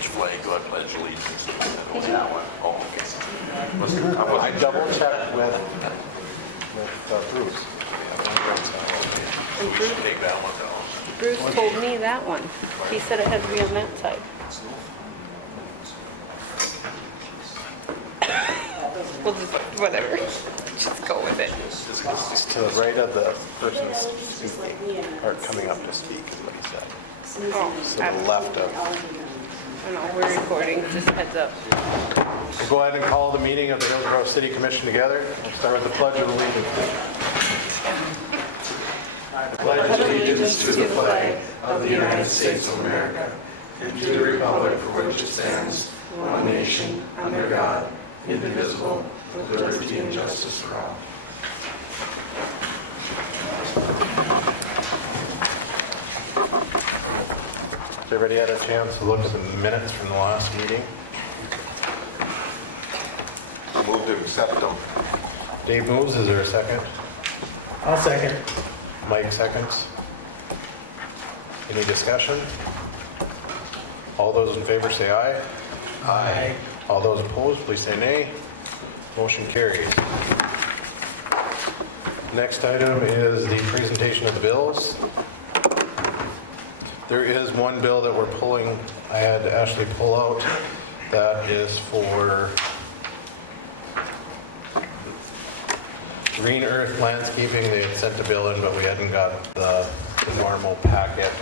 Which flag do I pledge allegiance to? I don't have that one. Oh, okay. I double checked with Bruce. And Bruce take that one down. Bruce told me that one. He said it had to be on that side. We'll just, whatever. Just go with it. It's to the right of the person speaking, or coming up to speak, is what he said. Oh, To the left of. I know, we're recording, just heads up. We'll go ahead and call the meeting of the Hillsborough City Commission together. We'll start with the Pledge of Allegiance. I pledge allegiance to the flag of the United States of America and to the republic for which it stands, one nation, under God, indivisible, with liberty and justice for all. Has everybody had a chance to look at the minutes from the last meeting? Move to accept them. Dave moves, is there a second? I'll second. Mike seconds. Any discussion? All those in favor say aye. Aye. All those opposed, please say nay. Motion carries. Next item is the presentation of the bills. There is one bill that we're pulling, I had Ashley pull out, that is for Green Earth Landscaping. They had sent the bill in, but we hadn't got the normal packet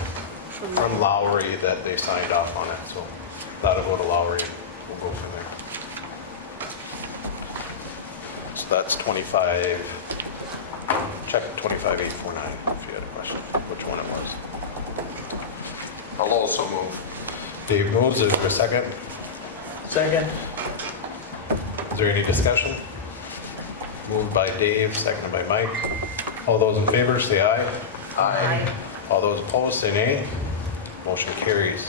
from Lowry that they signed off on it, so that'll go to Lowry and we'll go from there. So that's 25, check 25849 if you had a question, which one it was. I'll also move. Dave moves, is there a second? Second. Is there any discussion? Moved by Dave, seconded by Mike. All those in favor say aye. Aye. All those opposed say nay. Motion carries.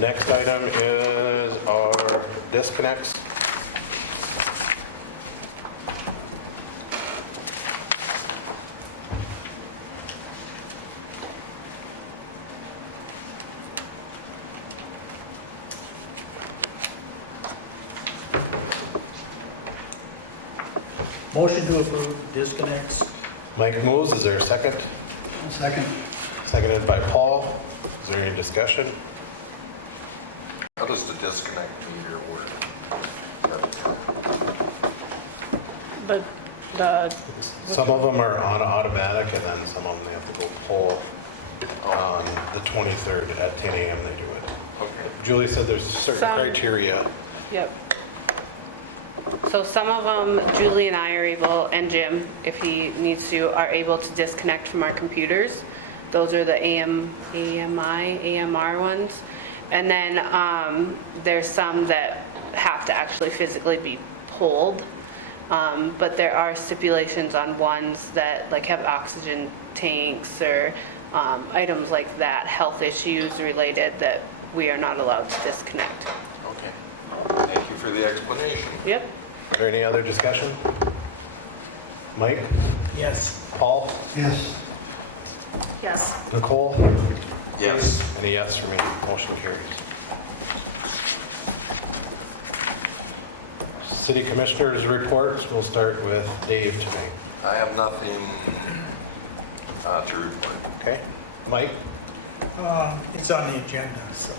Next item is our disconnects. Motion to approve disconnects. Mike moves, is there a second? Second. Seconded by Paul. Is there any discussion? How does the disconnect meter work? But the, Some of them are on automatic and then some of them they have to go pull on the 23rd at 10 a.m. they do it. Okay. Julie said there's certain Some- criteria. yep. So some of them, Julie and I are able, and Jim, if he needs to, are able to disconnect from our computers. Those are the AMR ones. And then there's some that have to actually physically be pulled. But there are stipulations on ones that like have oxygen tanks or items like that, health issues related, that we are not allowed to disconnect. Okay. Thank you for the explanation. Yep. Is there any other discussion? Mike? Yes. Paul? Yes. Yes. Nicole? Yes. And a yes for me. Motion carries. City Commissioners reports. We'll start with Dave tonight. I have nothing to report. Okay? Mike? It's on the agenda, so.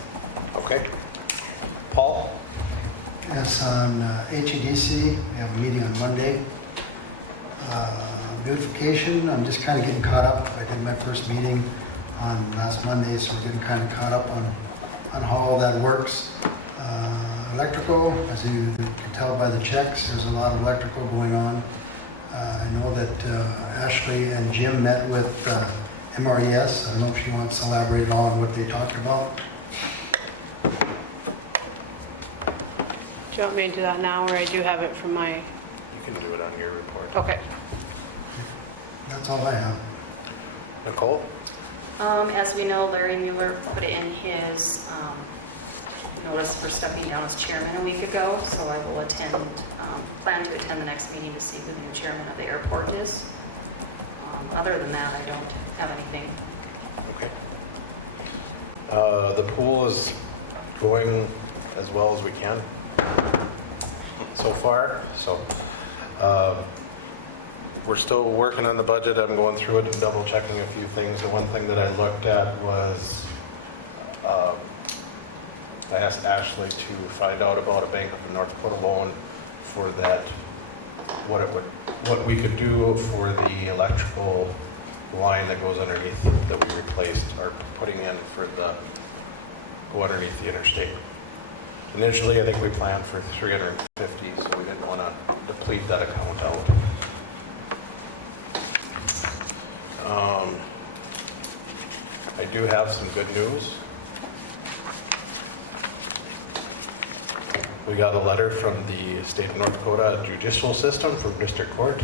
Okay. Paul? Yes, on HEDC, we have a meeting on Monday. Beautification, I'm just kind of getting caught up. I did my first meeting on last Monday, so we're getting kind of caught up on how all that works. Electrical, as you can tell by the checks, there's a lot of electrical going on. I know that Ashley and Jim met with MRES. I don't know if she wants to elaborate at all on what they talked about. Do you want me to do that now, or I do have it from my, You can do it on your report. okay. That's all I have. Nicole? As we know, Larry Mueller put in his notice for stepping down as chairman a week ago, so I will plan to attend the next meeting to see who the new chairman of the airport is. Other than that, I don't have anything. Okay. The pool is going as well as we can so far, so we're still working on the budget. I'm going through it and double checking a few things. The one thing that I looked at was I asked Ashley to find out about a Bank of North Dakota loan for that, what we could do for the electrical line that goes underneath that we replaced or putting in for the go underneath the interstate. Initially, I think we planned for 350, so we didn't want to deplete that account out. I do have some good news. We got a letter from the state of North Dakota judicial system from district court,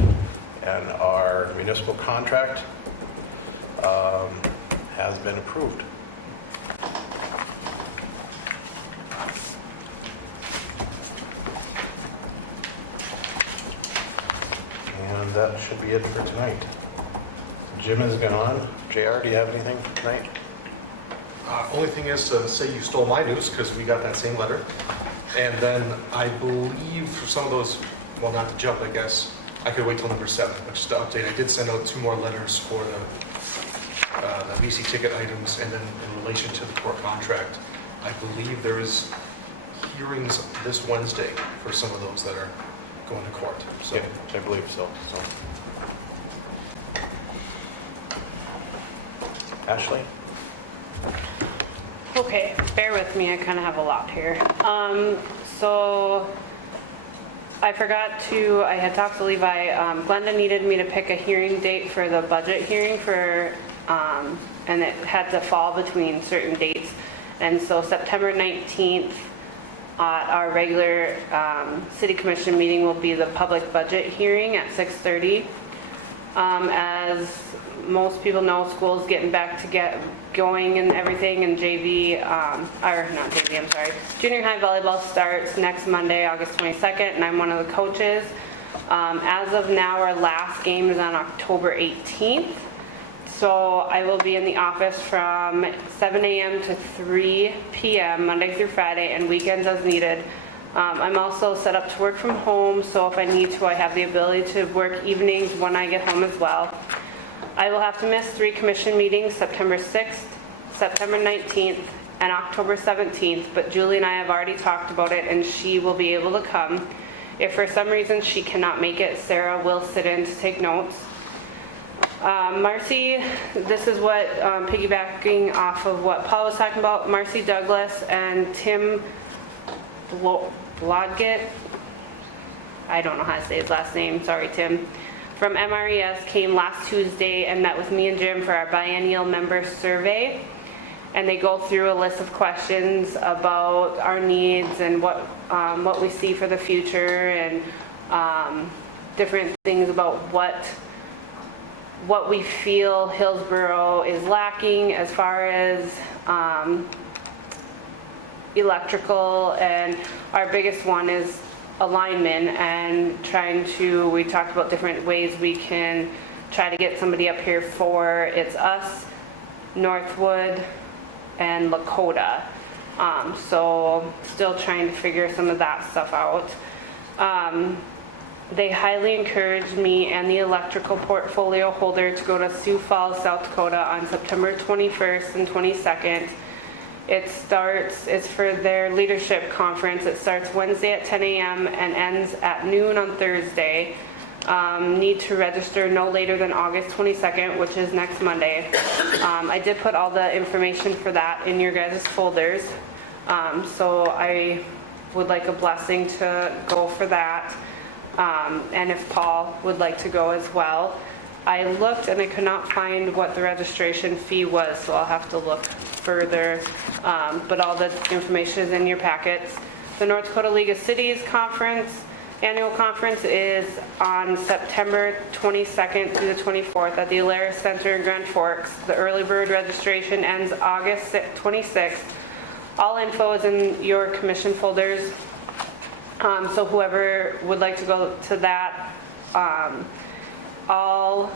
and our municipal contract has been approved. And that should be it for tonight. Jim is gone. JR, do you have anything for tonight? Only thing is to say you stole my news because we got that same letter. And then I believe for some of those, well, not to jump, I guess, I could wait till number 7, but just to update, I did send out 2 more letters for the VC ticket items, and then in relation to the court contract, I believe there is hearings this Wednesday for some of those that are going to court. So Yeah, I believe so. Ashley? Okay, bear with me, I kind of have a lot here. So I had talked to Levi, Glenda needed me to pick a hearing date for the budget hearing for, and it had to fall between certain dates. And so September 19th, our regular city commission meeting will be the public budget hearing at 6:30. As most people know, school's getting back to get going and everything, and junior high volleyball starts next Monday, August 22nd, and I'm one of the coaches. As of now, our last game is on October 18th. So I will be in the office from 7 a.m. to 3 p.m. Monday through Friday, and weekends as needed. I'm also set up to work from home, so if I need to, I have the ability to work evenings when I get home as well. I will have to miss 3 commission meetings, September 6th, September 19th, and October 17th, but Julie and I have already talked about it, and she will be able to come. If for some reason she cannot make it, Sarah will sit in to take notes. Marcy, this is what, piggybacking off of what Paul was talking about, Marcy Douglas and Tim Blodgett, I don't know how to say his last name, sorry Tim, from MRES came last Tuesday and met with me and Jim for our biennial member survey. And they go through a list of questions about our needs and what we see for the future, and different things about what we feel Hillsborough is lacking as far as electrical, and our biggest one is alignment, and we talked about different ways we can try to get somebody up here for, it's us, Northwood, and Lakota. So still trying to figure some of that stuff out. They highly encouraged me and the electrical portfolio holder to go to Sioux Falls, South Dakota on September 21st and 22nd. It's for their leadership conference. It starts Wednesday at 10 a.m. and ends at noon on Thursday. Need to register no later than August 22nd, which is next Monday. I did put all the information for that in your guys' folders. So I would like a blessing to go for that. And if Paul would like to go as well. I looked and I could not find what the registration fee was, so I'll have to look further. But all the information is in your packets. The North Dakota League of Cities Conference, annual conference, is on September 22nd through the 24th at the Alaris Center in Grand Forks. The early bird registration ends August 26th. All info is in your commission folders. So whoever would like to go to that, all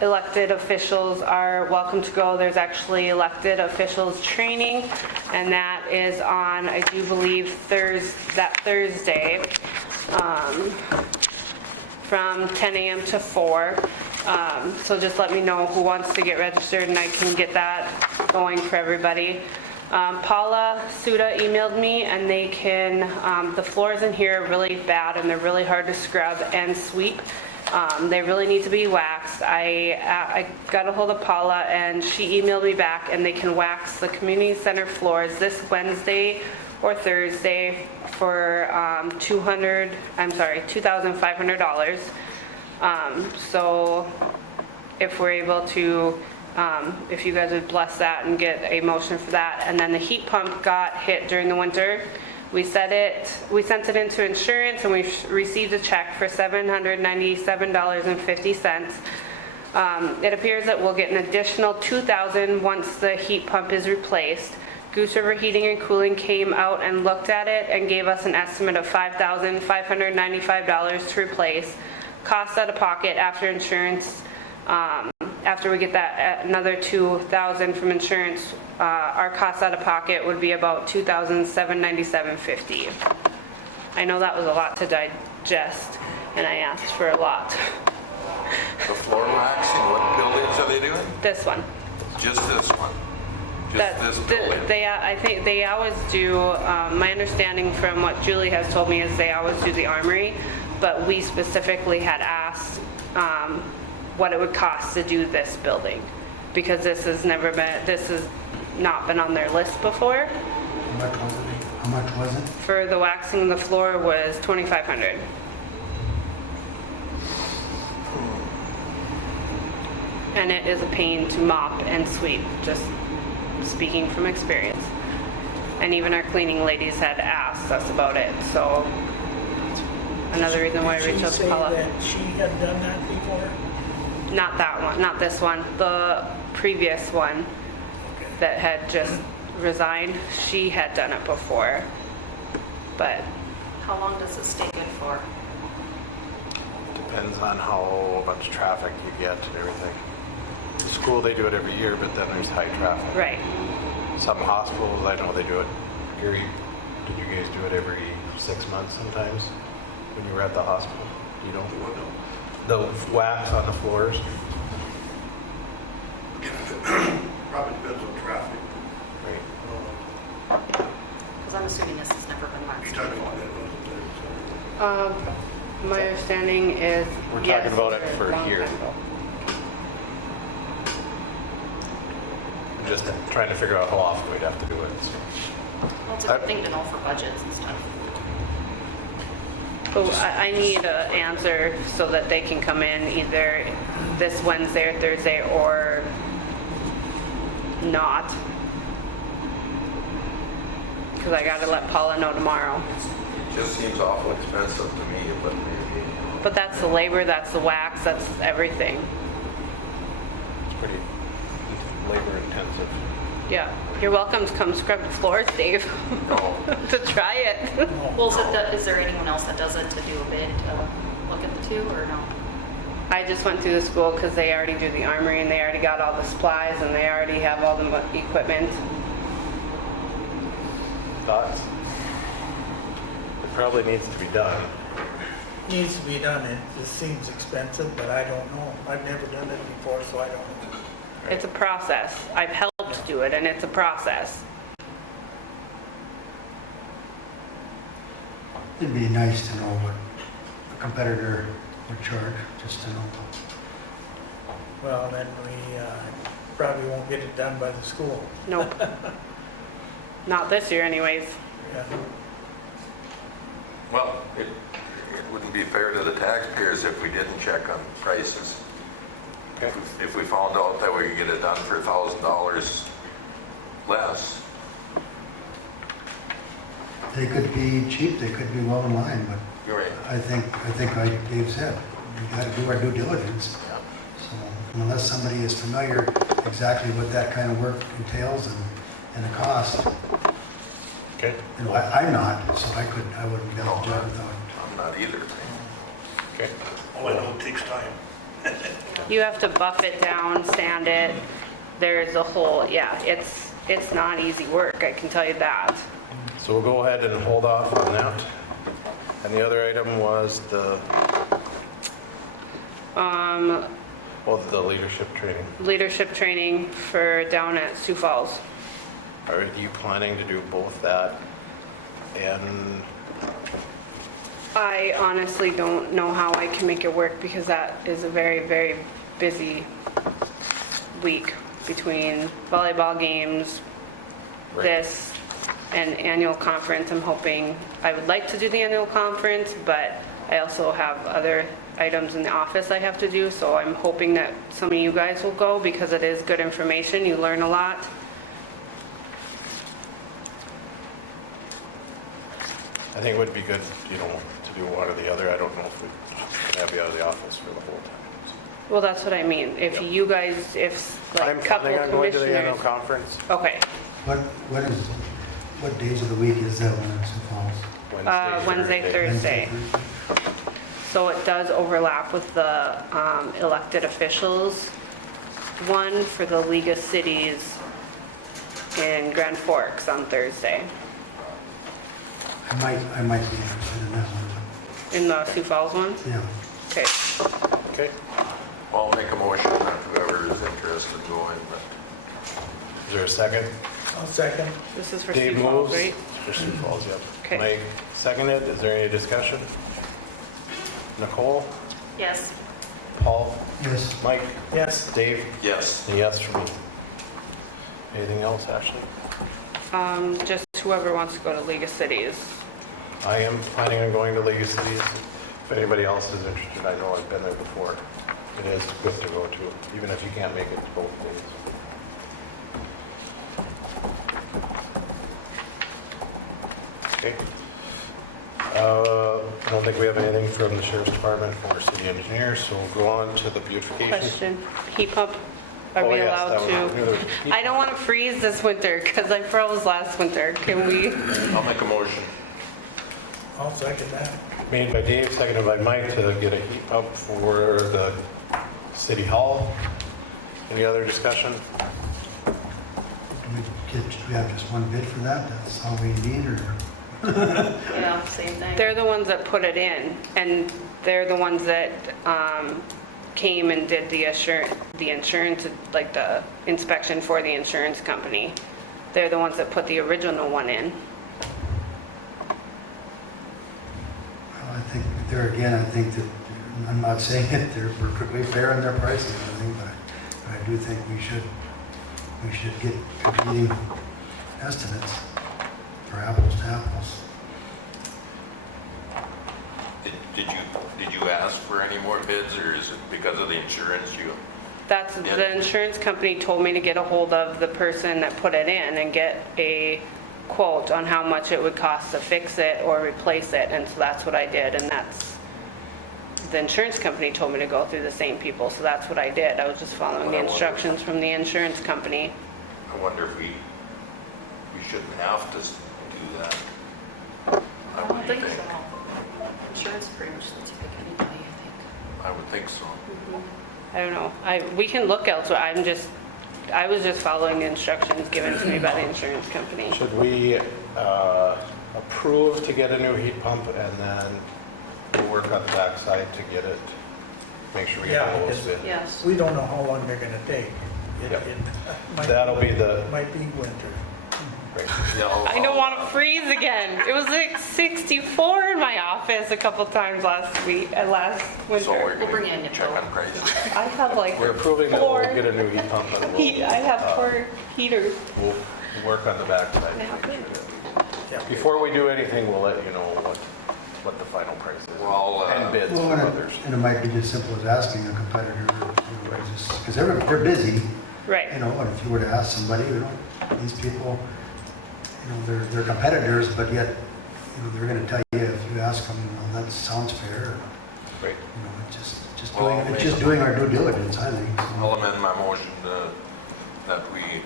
elected officials are welcome to go. There's actually elected officials training, and that is on, I do believe, that Thursday, from 10 a.m. to 4. So just let me know who wants to get registered, and I can get that going for everybody. Paula Suda emailed me, and they can, the floors in here are really bad, and they're really hard to scrub and sweep. They really need to be waxed. I got a hold of Paula, and she emailed me back, and they can wax the community center floors this Wednesday or Thursday for $2,500. So if we're able to, if you guys would bless that and get a motion for that. And then the heat pump got hit during the winter. We sent it into insurance, and we received a check for $797.50. It appears that we'll get an additional $2,000 once the heat pump is replaced. Goose River Heating and Cooling came out and looked at it and gave us an estimate of $5,595 to replace. Cost out of pocket after insurance, after we get that another $2,000 from insurance, our cost out of pocket would be about $2,797.50. I know that was a lot to digest, and I asked for a lot. The floor waxing, what buildings are they doing? This one. Just this one? Just this building? I think they always do, my understanding from what Julie has told me is they always do the armory, but we specifically had asked what it would cost to do this building, because this has not been on their list before. How much was it? For the waxing the floor was $2,500. And it is a pain to mop and sweep, just speaking from experience. And even our cleaning ladies had asked us about it, so another reason why I reached out to Paula. Did she say that she had done that before? Not that one, not this one. The previous one that had just resigned, she had done it before. But How long does this stay good for? Depends on how much traffic you get and everything. The school, they do it every year, but then there's high traffic. right, Some hospitals, I know they do it. Gary, did you guys do it every 6 months sometimes when you were at the hospital? You don't? The wax on the floors? Probably depends on traffic. Right. Because I'm assuming this has never been waxed. You're talking about that, wasn't it? my understanding is, We're yes, talking about it a for long here. time ago. I'm just trying to figure out how often we'd have to do it. So. Well, it's a good thing to know for budgets and stuff. But I need an answer so that they can come in either this Wednesday or Thursday or not. Because I got to let Paula know tomorrow. Just seems awful expensive to me, but maybe. But that's the labor, that's the wax, that's everything. It's pretty labor intensive. Yeah. You're welcome to come scrub the floors, Dave, No. to try it. Well, is there anyone else that does it to do a bid to look at the two, or no? I just went through the school because they already do the armory and they already got all the supplies and they already have all the equipment. Thoughts? It probably needs to be done. Needs to be done. It just seems expensive, but I don't know. I've never done it before, so I don't know. It's a process. I've helped do it and it's a process. It'd be nice to know what a competitor would charge, just to know. Well, then we probably won't get it done by the school. Nope. Not this year anyways. Yeah. Well, it wouldn't be fair to the taxpayers if we didn't check on prices. Okay. If we found out that we could get it done for $1,000 less. They could be cheap, they could be well in line, but You're right. I think like Dave said, we got to do our due diligence. Yeah. So unless somebody is familiar exactly what that kind of work entails and the cost, Okay. you know, I'm not, so I wouldn't be able to do it without. I'm not either. Okay. All I know, it takes time. You have to buff it down, sand it. There's a whole, yeah, it's not easy work, I can tell you that. So we'll go ahead and hold off on that. And the other item was the, well, the leadership training. Leadership training for down at Sioux Falls. Are you planning to do both that and, I honestly don't know how I can make it work because that is a very, very busy week between volleyball games, Right. this, and annual conference. I'm hoping, I would like to do the annual conference, but I also have other items in the office I have to do, so I'm hoping that some of you guys will go because it is good information, you learn a lot. I think it would be good, you know, to do one or the other. I don't know if we can have you out of the office for the whole time. Well, that's what I mean. If Yep. you guys, if I'm like a couple planning on going to the annual commissioners. conference Okay, What days of the week is that one in Sioux Falls? Wednesday, Thursday. So it does overlap with the elected officials. One for the League of Cities in Grand Forks on Thursday. I might be interested in that one. In the Sioux Falls one? Yeah. Okay. Okay. Well, I'll make a motion that whoever is interested in going, but Is there a second? I'll second. This is for Dave Sioux Falls, moves. right? For Sioux Falls, yep. Okay. Mike seconded. Is there any discussion? Nicole? Yes. Paul? Yes. Mike? Yes. Dave? yes. A yes for me. Anything else, Ashley? Just whoever wants to go to League of Cities. I am planning on going to League of Cities. If anybody else is interested, I know I've been there before. It is good to go to, even if you can't make it both days. Okay. I don't think we have anything from the Sheriff's Department or City Engineer, so we'll go on to the beautification. Question, heat pump, are Oh, we yes, allowed that was- to? I don't want to freeze this winter because I froze last winter. Can we? I'll make a motion. I'll second that. Made by Dave, seconded by Mike to get a heat pump for the City Hall. Any other discussion? Do we have just one bid for that? That's all we need, or? Yeah, same thing. They're the ones that put it in, and they're the ones that came and did the insurance, like the inspection for the insurance company. They're the ones that put the original one in. I think there again, I think that, I'm not saying that they're perfectly fair in their pricing and everything, but I do think we should get competing estimates for apples to apples. Did you ask for any more bids, or is it because of the insurance you? That's, Yeah. the insurance company told me to get a hold of the person that put it in and get a quote on how much it would cost to fix it or replace it, and so that's what I did, and that's, the insurance company told me to go through the same people, so that's what I did. I was just following the instructions from the insurance company. I wonder if we shouldn't have to do that. I What don't do you think so. Insurance pretty much lets you pick anybody, I I would think so. I don't know. We can look elsewhere. I was just following the instructions given to me by the insurance company. Should we approve to get a new heat pump and then we'll work on the backside to get it, make sure we get Yeah, all those because- fit? think. Yes. We don't know how long they're gonna take. Yep. Might That'll be the, Might be winter. great. Yeah, I don't want to freeze again. It was like 64 in my office a couple times last So winter. we're We'll bring you a gonna check nipple. on prices. I have like We're approving that we'll four get a new heat pump and I have 4 heaters. we'll work on the backside. Yeah. Before we do anything, we'll let you know what the final price is. Well, And bids Well, from and others. it might be as simple as asking a competitor, because they're busy, Right. you know, and if you were to ask somebody, you know, these people, you know, they're competitors, but yet, you know, they're gonna tell you, if you ask them, you know, that sounds fair, Great. you know, Well, it's just doing our due diligence, I think. so. I'll amend my motion that we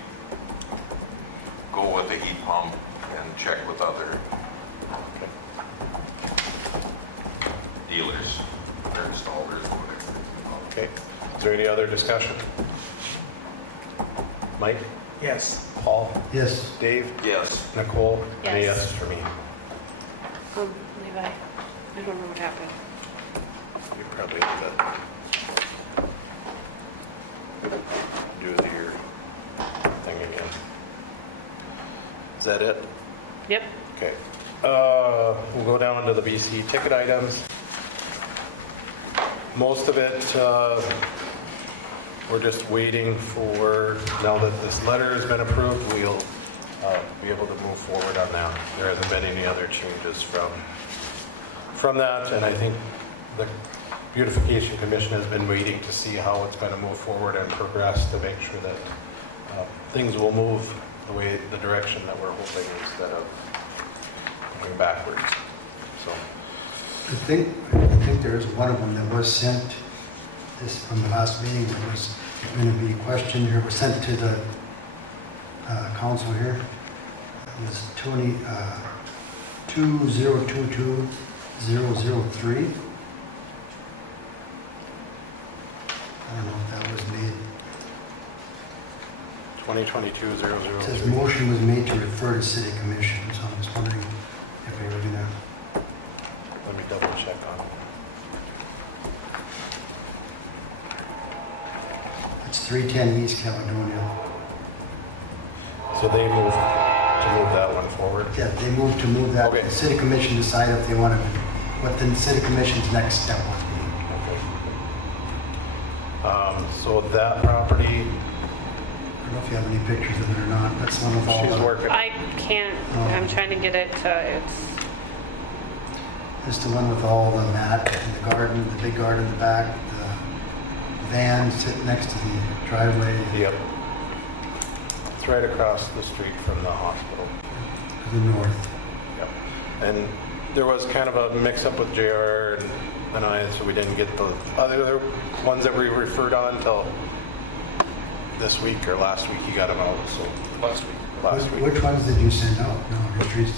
go with the heat pump and check with other dealers, or installers, whatever. Okay. Is there any other discussion? Mike? Yes. Paul? Yes. Dave? Yes. Nicole? And a Yes. yes for me. Levi, I don't know what happened. You probably have to do your thing again. Is that it? Yep. Okay. We'll go down to the BC ticket items. Most of it, we're just waiting for, now that this letter has been approved, we'll be able to move forward on that. There hasn't been any other changes from that, and I think the Beautification Commission has been waiting to see how it's going to move forward and progress to make sure that things will move the direction that we're hoping instead of going backwards. So, I think there is one of them that was sent, this from the last meeting, that was going to be questioned or was sent to the council here. It was 2022003. I don't know if that was made. 2022-003. It says motion was made to refer to city commission, so I'm just wondering if we were gonna, Let me double check on it. it's 310 East Caledonia. So they moved to move that one forward. Yeah, they moved to move that. Okay. The city commission decided if they wanted, what the city commission's next step was. So that property, I don't know if you have any pictures of it or not. That's one of all she's the, working. I can't, I'm trying to get it to, it's the one with all the mat and the garden, the big garden in the back, the van sitting next to the driveway Yep. It's right across the street from the hospital. to the north. Yep. And there was kind of a mix-up with JR and I, so we didn't get the other ones that we referred on until this week or last week. You got them out, so Last week. last week. Which ones did you send out? No, Richard's.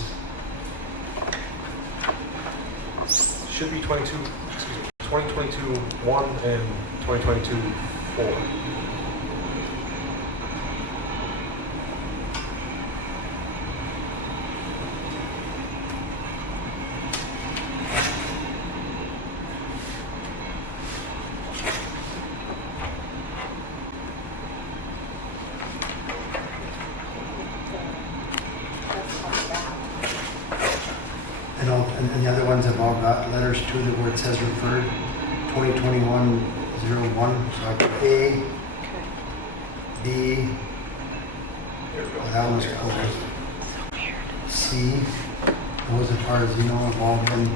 Should be 2022-1 and 2022-4. And the other ones have all got letters to it where it says referred, 2021-01, so I put A, B, There we go. that one's closed. C, those as far as you know have all been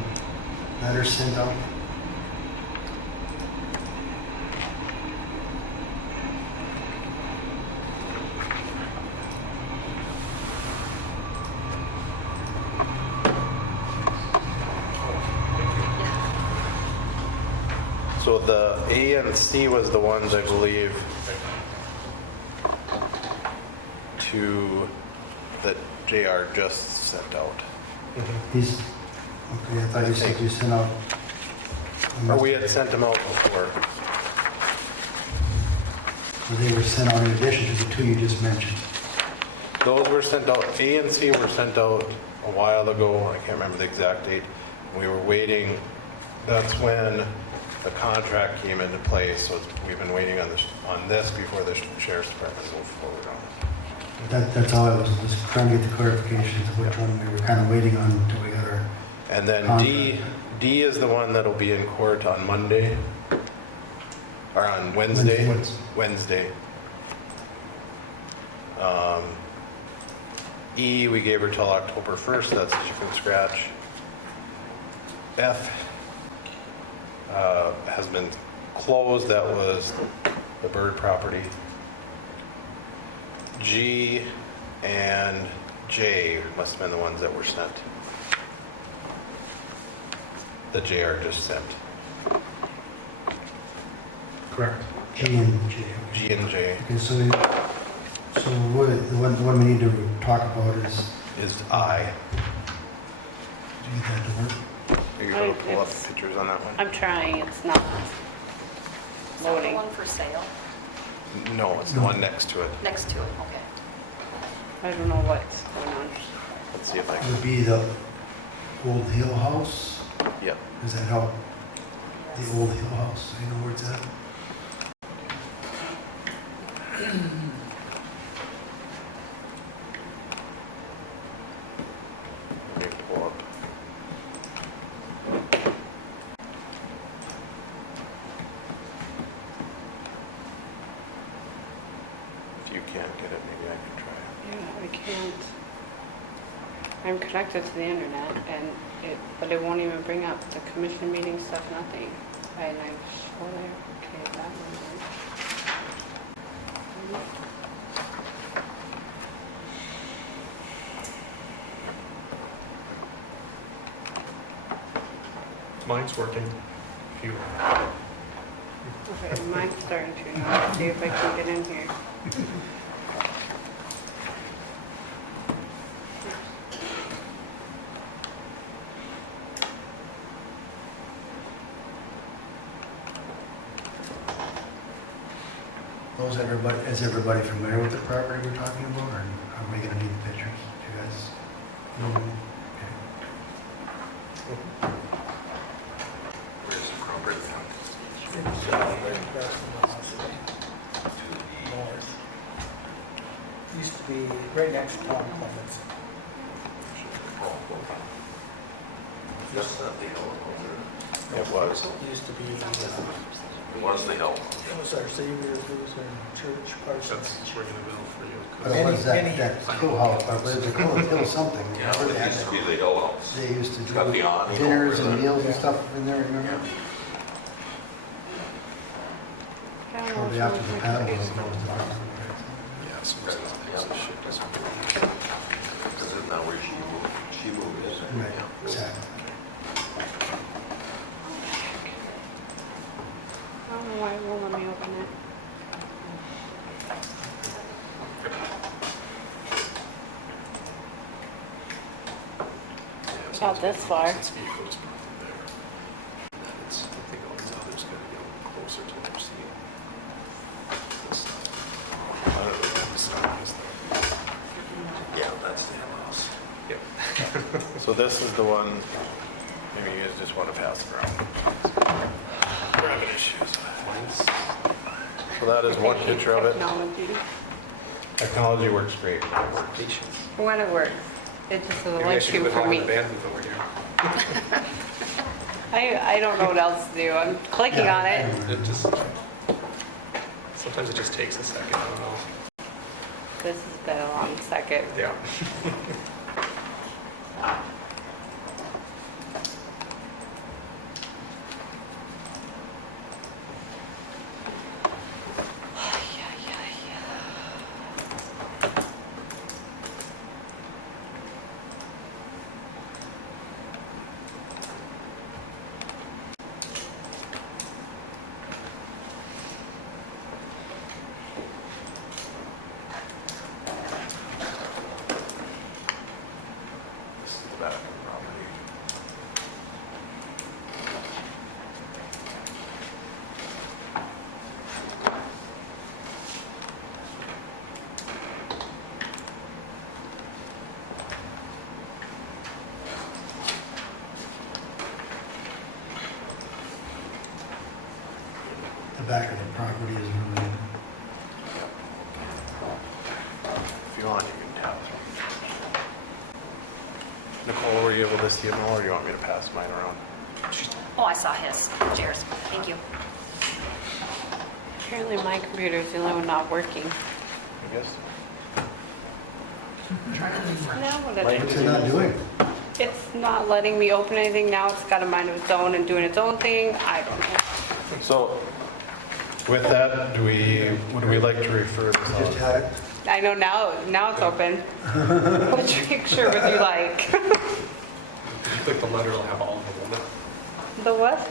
letters sent out. So the A and C was the ones I believe that JR just sent out. He's, okay, I thought you said you sent out. Or we had sent them out before. They were sent out in addition to the two you just mentioned. Those were sent out, A and C were sent out a while ago, I can't remember the exact date. We were waiting, that's when the contract came into place, so we've been waiting on this before the sheriff's department moved forward on it. That's all I was trying to get the clarification of which one we were kind of waiting on until we got our, And then D is the one that'll be in court on Monday, or on Wednesday. Wednesday. E, we gave her till October 1st, that's a chicken scratch. F has been closed, that was the bird property. G and J must have been the ones that were sent. The JR just sent. Correct. G and J. G and J Okay, so what, the one we need to talk about is, is I. do you get that to work? Are you going to pull up It's- pictures on that one? I'm trying, it's not. Is that the loading. one for sale? No, it's the one next to it. Next to it, okay. I don't know what's going on. Let's see if I It can, would be the Old Hill House. yep. Does that help? The Old Hill House, you know where it's at? Let me pull up. If you can't get it, maybe I can try it. Yeah, I can't. I'm connected to the internet but it won't even bring up the commission meeting stuff, nothing. And I'm sure there, okay, that one. Mine's working. If you, Okay, mine's starting to now. Let's see if I can get in here. Is everybody familiar with the property we're talking about, or are we gonna need the pictures? Do you guys know? Okay. Where's the property now? It's right across from the hospital, north. Used to be right next to Tom Clemens. That's not the hill, was It was. Used to be, it was the hill. it was our Savior's Lutheran Church, Parsons. that's working the bill for you. But it was Many that Hill House, but it was a Hill something. Yeah, Remember it they had used to that- be the hill house. They used to It's got do the awning dinners over and the- meals and stuff in there, remember? I don't know Shortly what's after wrong the with paddle my was computer. closed. Yeah, so it's shit doesn't. Is it now where she moved, is it? Right, exactly. I don't know why it won't let me open it. About this far. Since vehicle is probably there. And then it's, I think all these others gotta go closer to their seat. This stuff. I don't know, this stuff is the- Yeah, that's the hill house. Yep. So this is the one, maybe you guys just want to pass it around. We're having issues. So that is one picture of it. Technology. Technology works great. Patience. When it works. It just doesn't Maybe I like should to quit for hauling me. the bandwidth over here. I don't know what else to do. I'm clicking on it. It just, sometimes it just takes a second, I don't know. This has been a long second. Yeah. This is the back of the property. The back of the property is really, If you want, you can tap. Nicole, were you able to see it more, or do you want me to pass mine around? Oh, I saw his. Cheers. Thank you. Apparently my computer is the only one not working. I guess. Now what what's it not doing? It's not letting me open anything now. It's got a mind of its own and doing its own thing. I don't know. So with that, would we like to refer this Just on? had it. I know now it's open. Which picture would you like? If you click the letter, it'll have all of them, won't it? The what?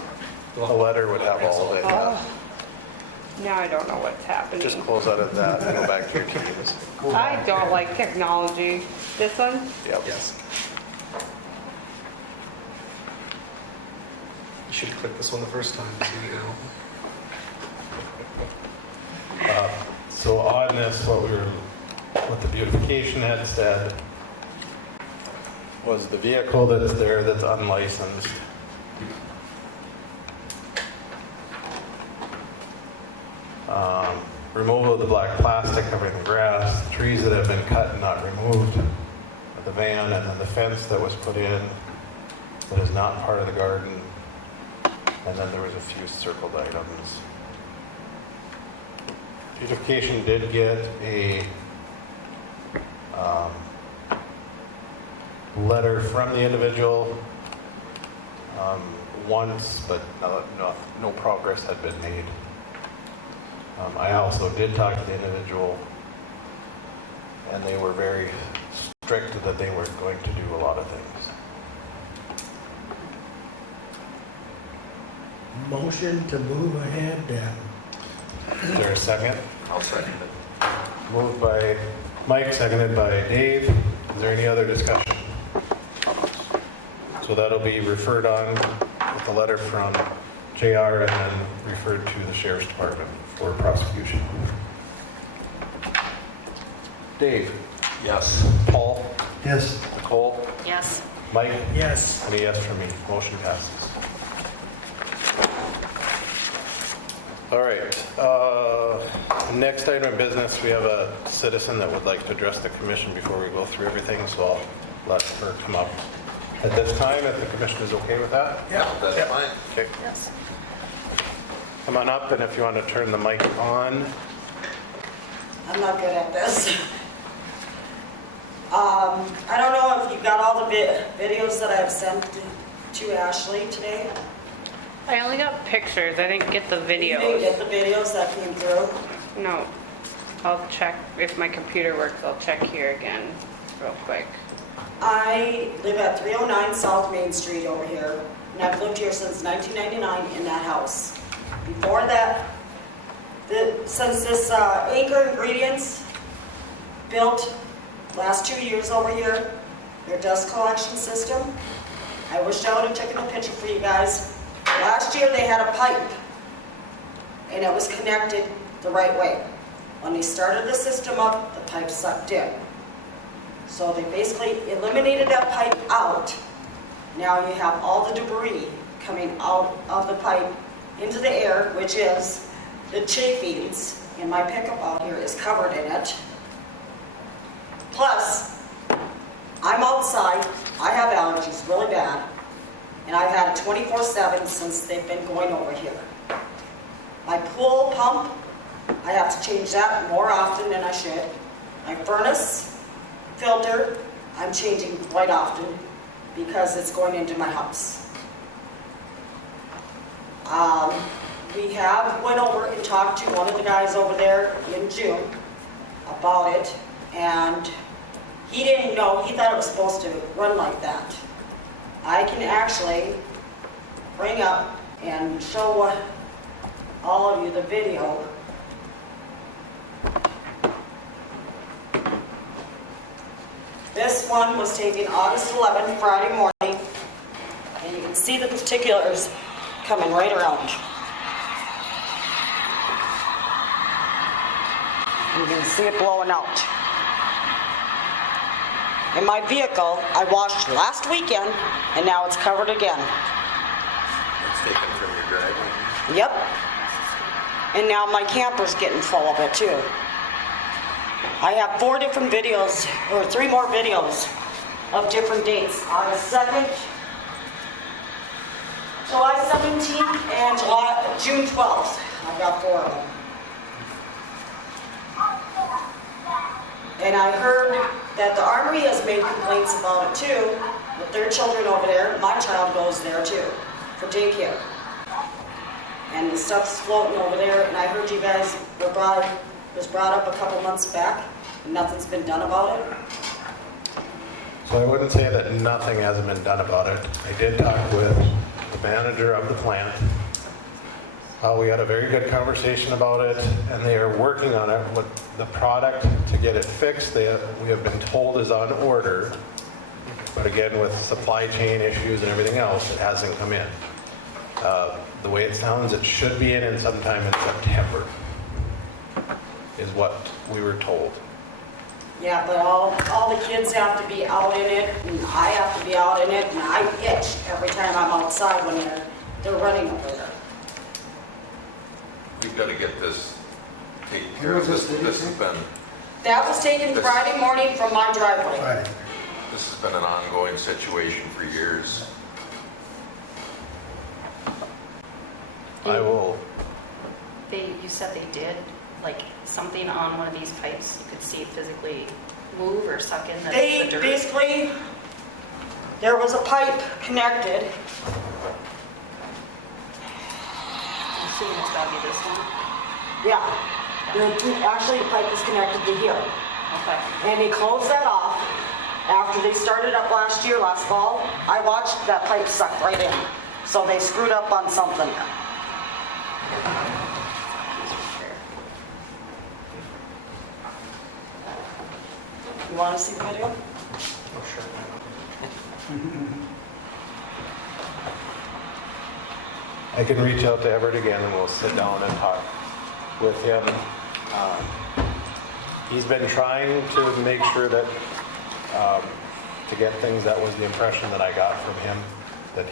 The letter would have all of it. yeah. Oh. Now I don't know what's happening. Just close out of that and go back to your Teams. I don't like technology. This one? Yep. Yes. You should click this one the first time, so you know. So on this, what the beautification had said was the vehicle that's there that's unlicensed. Removal of the black plastic covering the grass, trees that have been cut and not removed, the van, and then the fence that was put in that is not part of the garden. And then there was a few circled items. Beautification did get a letter from the individual once, but no progress had been made. I also did talk to the individual, and they were very strict that they weren't going to do a lot of things. Motion to move ahead then. Is there a second? I'll second it. Moved by Mike, seconded by Dave. Is there any other discussion? So that'll be referred on with a letter from JR and then referred to the Sheriff's Department for prosecution. Dave? Yes. Paul? Yes. Nicole? Yes. Mike? Yes. And a yes for me. Motion passes. All right. Next item of business, we have a citizen that would like to address the commission before we go through everything, so I'll let her come up at this time, if the commission is okay with that. Yeah. That's fine. Okay. Yes. Come on up, and if you want to turn the mic on. I'm not good at this. I don't know if you got all the videos that I've sent to Ashley today. I only got pictures, I didn't get the You didn't get videos. the videos that came through? No. I'll check, if my computer works, I'll check here again real quick. I live at 309 South Main Street over here, and I've lived here since 1999 in that house. Before that, since this Anchor Ingredients built last 2 years over here, their dust collection system, I wish I would have taken a picture for you guys. Last year they had a pipe, and it was connected the right way. When they started the system up, the pipe sucked in. So they basically eliminated that pipe out. Now you have all the debris coming out of the pipe into the air, which is the chafings, and my pickup out here is covered in it. Plus, I'm outside, I have allergies really bad, and I've had it 24/7 since they've been going over here. My pool pump, I have to change that more often than I should. My furnace filter, I'm changing quite often because it's going into my house. We have went over and talked to one of the guys over there in June about it, and he didn't know, he thought it was supposed to run like that. I can actually bring up and show all of you the video. This one was taken August 11th, Friday morning, and you can see the particulars coming right around. You can see it blowing out. In my vehicle, I washed last weekend, and now it's covered again. It's taken from your driveway. Yep. And now my camper's getting full of it too. I have 4 different videos, or 3 more videos of different dates. August 2nd, July 17th, and June 12th. I've got 4 of them. And I heard that the Armory has made complaints about it too, with their children over there. My child goes there too, for daycare. And the stuff's floating over there, and I heard you guys was brought up a couple months back, and nothing's been done about it. So I wouldn't say that nothing hasn't been done about it. I did talk with the manager of the plant. We had a very good conversation about it, and they are working on it. With the product to get it fixed, we have been told is on order. But again, with supply chain issues and everything else, it hasn't come in. The way it sounds, it should be in sometime in September, is what we were told. Yeah, but all the kids have to be out in it, and I have to be out in it, and I itch every time I'm outside when they're running over there. We've got to get this taken care of. This has been, That was taken Friday morning from my driveway. Friday. this has been an ongoing situation for years. I will, You said they did, like, something on one of these pipes, you could see it physically move or suck in the They dirt? basically, there was a pipe connected. I'm assuming it's gotta be this one? Yeah, actually the pipe is connected to here. Okay. And they closed that off after they started up last fall. I watched that pipe suck right in. So they screwed up on something. You want to see the video? Oh, sure. I can reach out to Everett again and we'll sit down and talk with him. He's been trying to make sure that, to get things, that was the impression that I got from him, that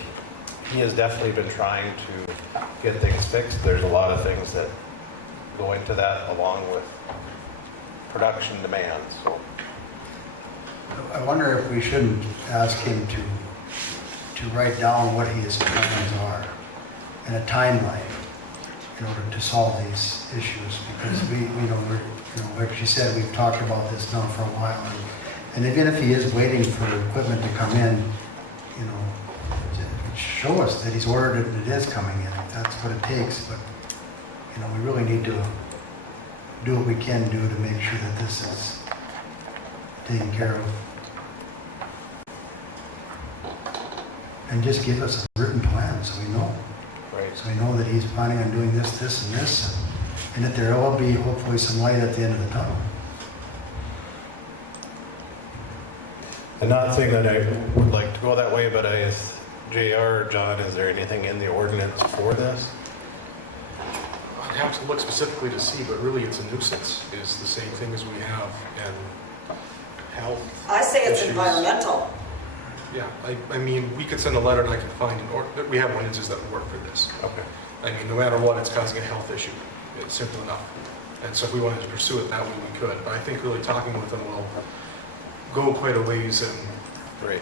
he has definitely been trying to get things fixed. There's a lot of things that go into that along with production demands, so. I wonder if we shouldn't ask him to write down what his plans are and a timeline in order to solve these issues, because like you said, we've talked about this now for a while, and even if he is waiting for equipment to come in, show us that he's ordered it and it is coming in, if that's what it takes, but, we really need to do what we can do to make sure that this is taken care of. And just give us a written plan so we know. Right. So we know that he's planning on doing this, this, and this, and that there will be hopefully some light at the end of the tunnel. I'm not saying that I would like to go that way, but JR or John, is there anything in the ordinance for this? I'd have to look specifically to see, but really it's a nuisance, is the same thing as we have in health. I say it's issues. environmental. Yeah, I mean, we could send a letter and I can find we have ordinances that work for this. Okay. I mean, no matter what, it's causing a health issue. It's simple enough. And so if we wanted to pursue it that way, we could. But I think really talking with them will go quite a ways and Great.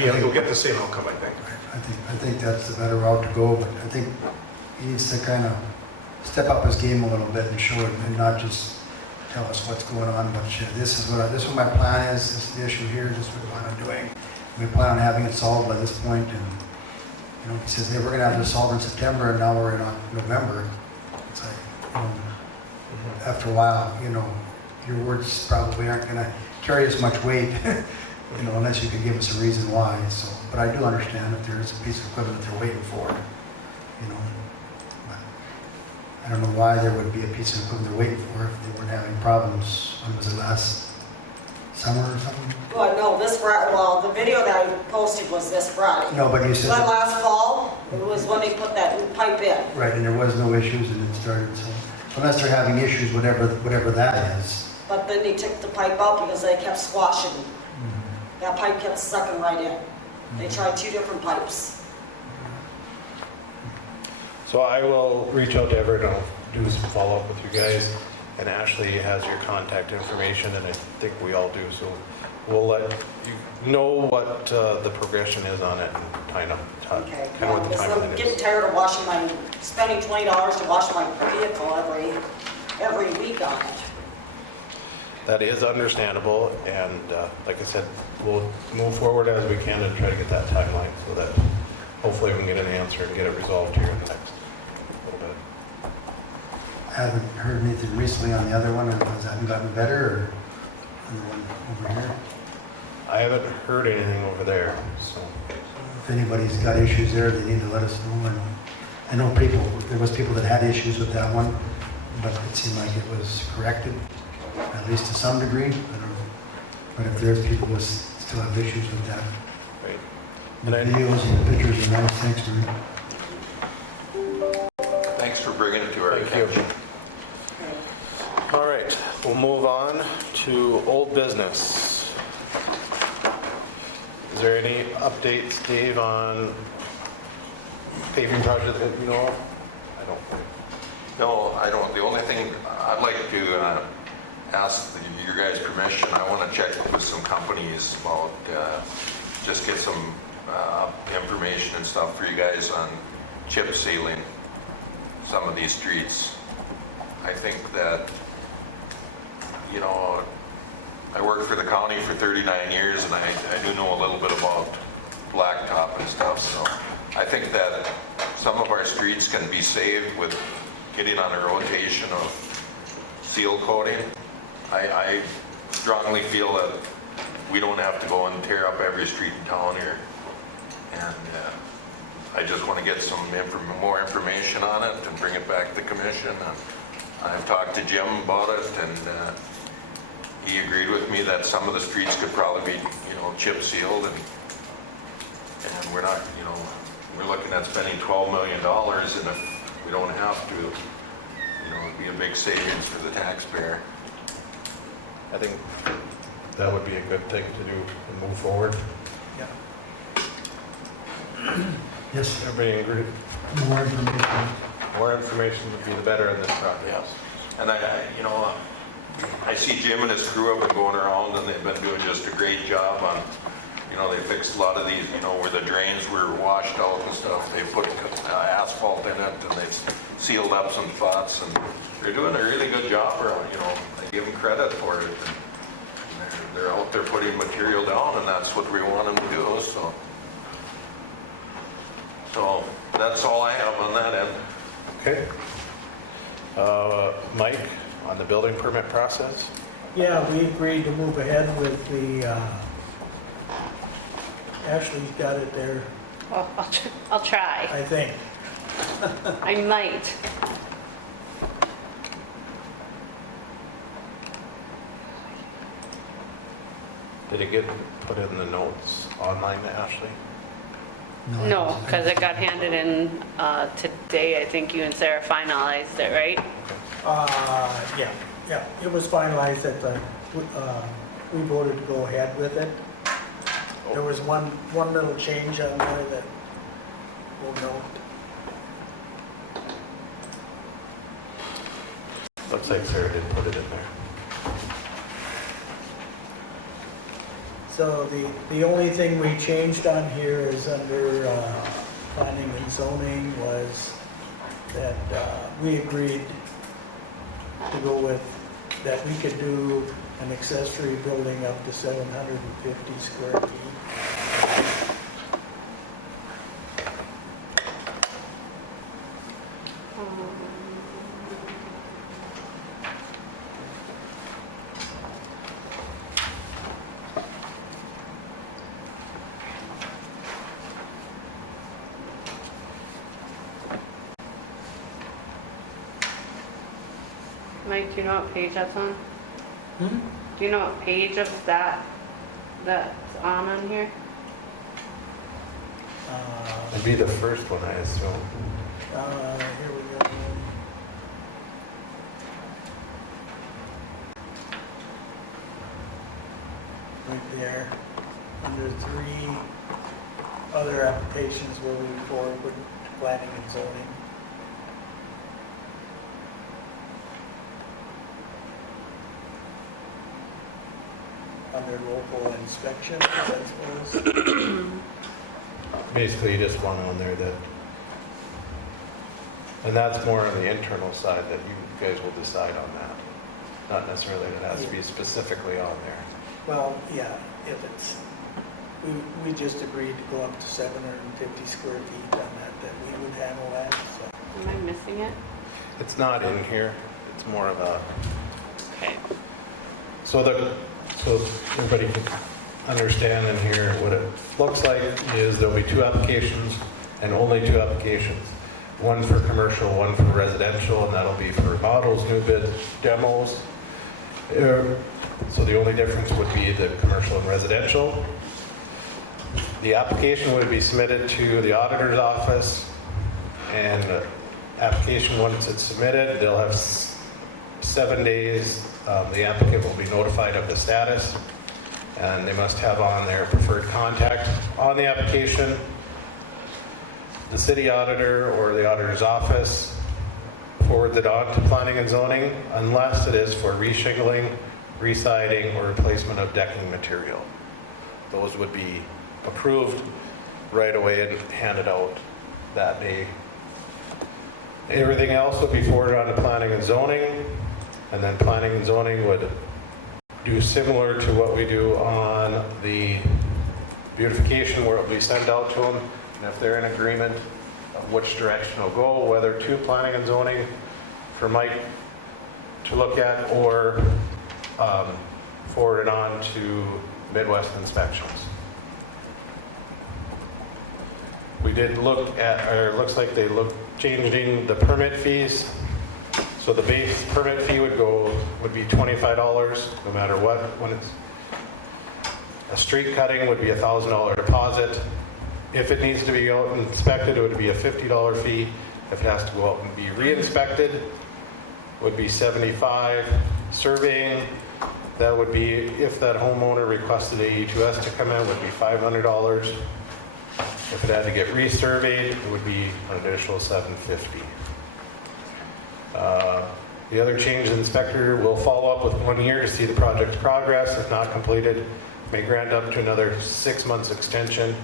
you'll get the same outcome, I think. I think that's the better route to go, but I think he needs to kind of step up his game a little bit and show it, and not just tell us what's going on, but this is what my plan is, this is the issue here, this is what we plan on doing. We plan on having it solved by this point, and he says, hey, we're gonna have this solved in September, and now we're in November. It's like, after a while, your words probably aren't gonna carry as much weight, unless you could give us a reason why, so. But I do understand if there is a piece of equipment that they're waiting for, but I don't know why there would be a piece of equipment they're waiting for if they weren't having problems. When was it, last summer or something? Well, no, this Friday, the video that I posted was this Friday. No, but you said, But last fall, it was when they put that new pipe in. right, and there was no issues and it started, so unless they're having issues, whatever that is. But then they took the pipe out because they kept squashing. That pipe kept sucking right in. They tried 2 different pipes. So I will reach out to Everett and I'll do some follow-up with you guys. And Ashley has your contact information, and I think we all do. So we'll let you know what the progression is on it and kind of Okay. what the Because I'm timeline getting is. tired of spending $20 to wash my vehicle every week on it. That is understandable, and like I said, we'll move forward as we can and try to get that timeline so that hopefully we can get an answer and get it resolved here in the next little bit. I haven't heard anything recently on the other one, and has that gotten better, or on the one over here? I haven't heard anything over there, so. If anybody's got issues there, they need to let us know. And I know there was people that had issues with that one, but it seemed like it was corrected, at least to some degree. I don't know. But if there's people who still have issues with that, Right. the And I- videos and the pictures are nice, thanks, man. for bringing it to our Thank you. attention. All right, we'll move on to old business. Is there any updates, Dave, on paving project that you know of? I don't think. No, I don't. The only thing, I'd like to ask your guys' permission. I want to check with some companies about, just get some information and stuff for you guys on chip sealing some of these streets. I think that, you know, I worked for the county for 39 years and I do know a little bit about blacktop and stuff, so I think that some of our streets can be saved with getting on a rotation of seal coating. I strongly feel that we don't have to go and tear up every street in town here. And I just want to get some more information on it and bring it back to the commission. I've talked to Jim about it, and he agreed with me that some of the streets could probably be, you know, chip sealed, and we're not, you know, we're looking at spending $12 million, and if we don't have to, you know, it'd be a big savings for the taxpayer. I think that would be a good thing to do and move forward. Yeah. Yes, Everybody agree? more information. More information would be the better in this project. Yes. And you know, I see Jim and his crew have been going around and they've been doing just a great job on, you know, they fixed a lot of these, you know, where the drains were washed out and stuff. They put asphalt in it and they've sealed up some spots, and they're doing a really good job around, you know, I give them credit for it. And they're out there putting material down, and that's what we want them to do, so that's all I have on that end. Okay. Mike, on the building permit process? Yeah, we agreed to move ahead with the, Ashley's got it there, Well, I'll try. I think. I might. Did it get put in the notes online to Ashley? No, because it got handed in today. I think you and Sarah finalized it, right? Yeah, it was finalized at the, we voted to go ahead with it. There was one little change on there that we'll note. Looks like Sarah did put it in there. So the only thing we changed on here is under planning and zoning was that we agreed to go with, that we could do an accessory building up to 750 square feet. Mike, do you know what page that's on? Hmm? Do you know what page of that's on here? It'd be the first one, I assume. Here we go. Right there, under 3 other applications where we forward with planning and zoning. Under local inspection, I suppose. Basically, you just want on there that, and that's more on the internal side that you guys will decide on that. Not necessarily that it has to be specifically on there. Well, yeah, if it's, we just agreed to go up to 750 square feet on that we would handle that, so. Am I missing it? It's not in here, it's more of a, Okay. so everybody can understand and hear what it looks like is there'll be 2 applications and only 2 applications. One for commercial, one for residential, and that'll be for models, new bid, demos. So the only difference would be the commercial and residential. The application would be submitted to the auditor's office, and application, once it's submitted, they'll have 7 days. The applicant will be notified of the status, and they must have on their preferred contact on the application, the city auditor or the auditor's office, forwards it on to planning and zoning unless it is for reshingling, residing, or replacement of decking material. Those would be approved right away and handed out that day. Everything else would be forwarded on to planning and zoning, and then planning and zoning would do similar to what we do on the beautification, where it'll be sent out to them, and if they're in agreement of which direction it'll go, whether to planning and zoning for Mike to look at, or forward it on to Midwest Inspections. We did look at, or it looks like they look changing the permit fees. So the base permit fee would be $25 no matter what. When it's a street cutting would be $1,000 deposit. If it needs to be out and inspected, it would be a $50 fee. If it has to go out and be re-inspected, it would be $75. Surveying, that would be, if that homeowner requested AE2S to come in, would be $500. If it had to get resurveyed, it would be an additional $750. The other change, the inspector will follow up with 1 year to see the project's progress. If not completed, may grant up to another 6 months extension.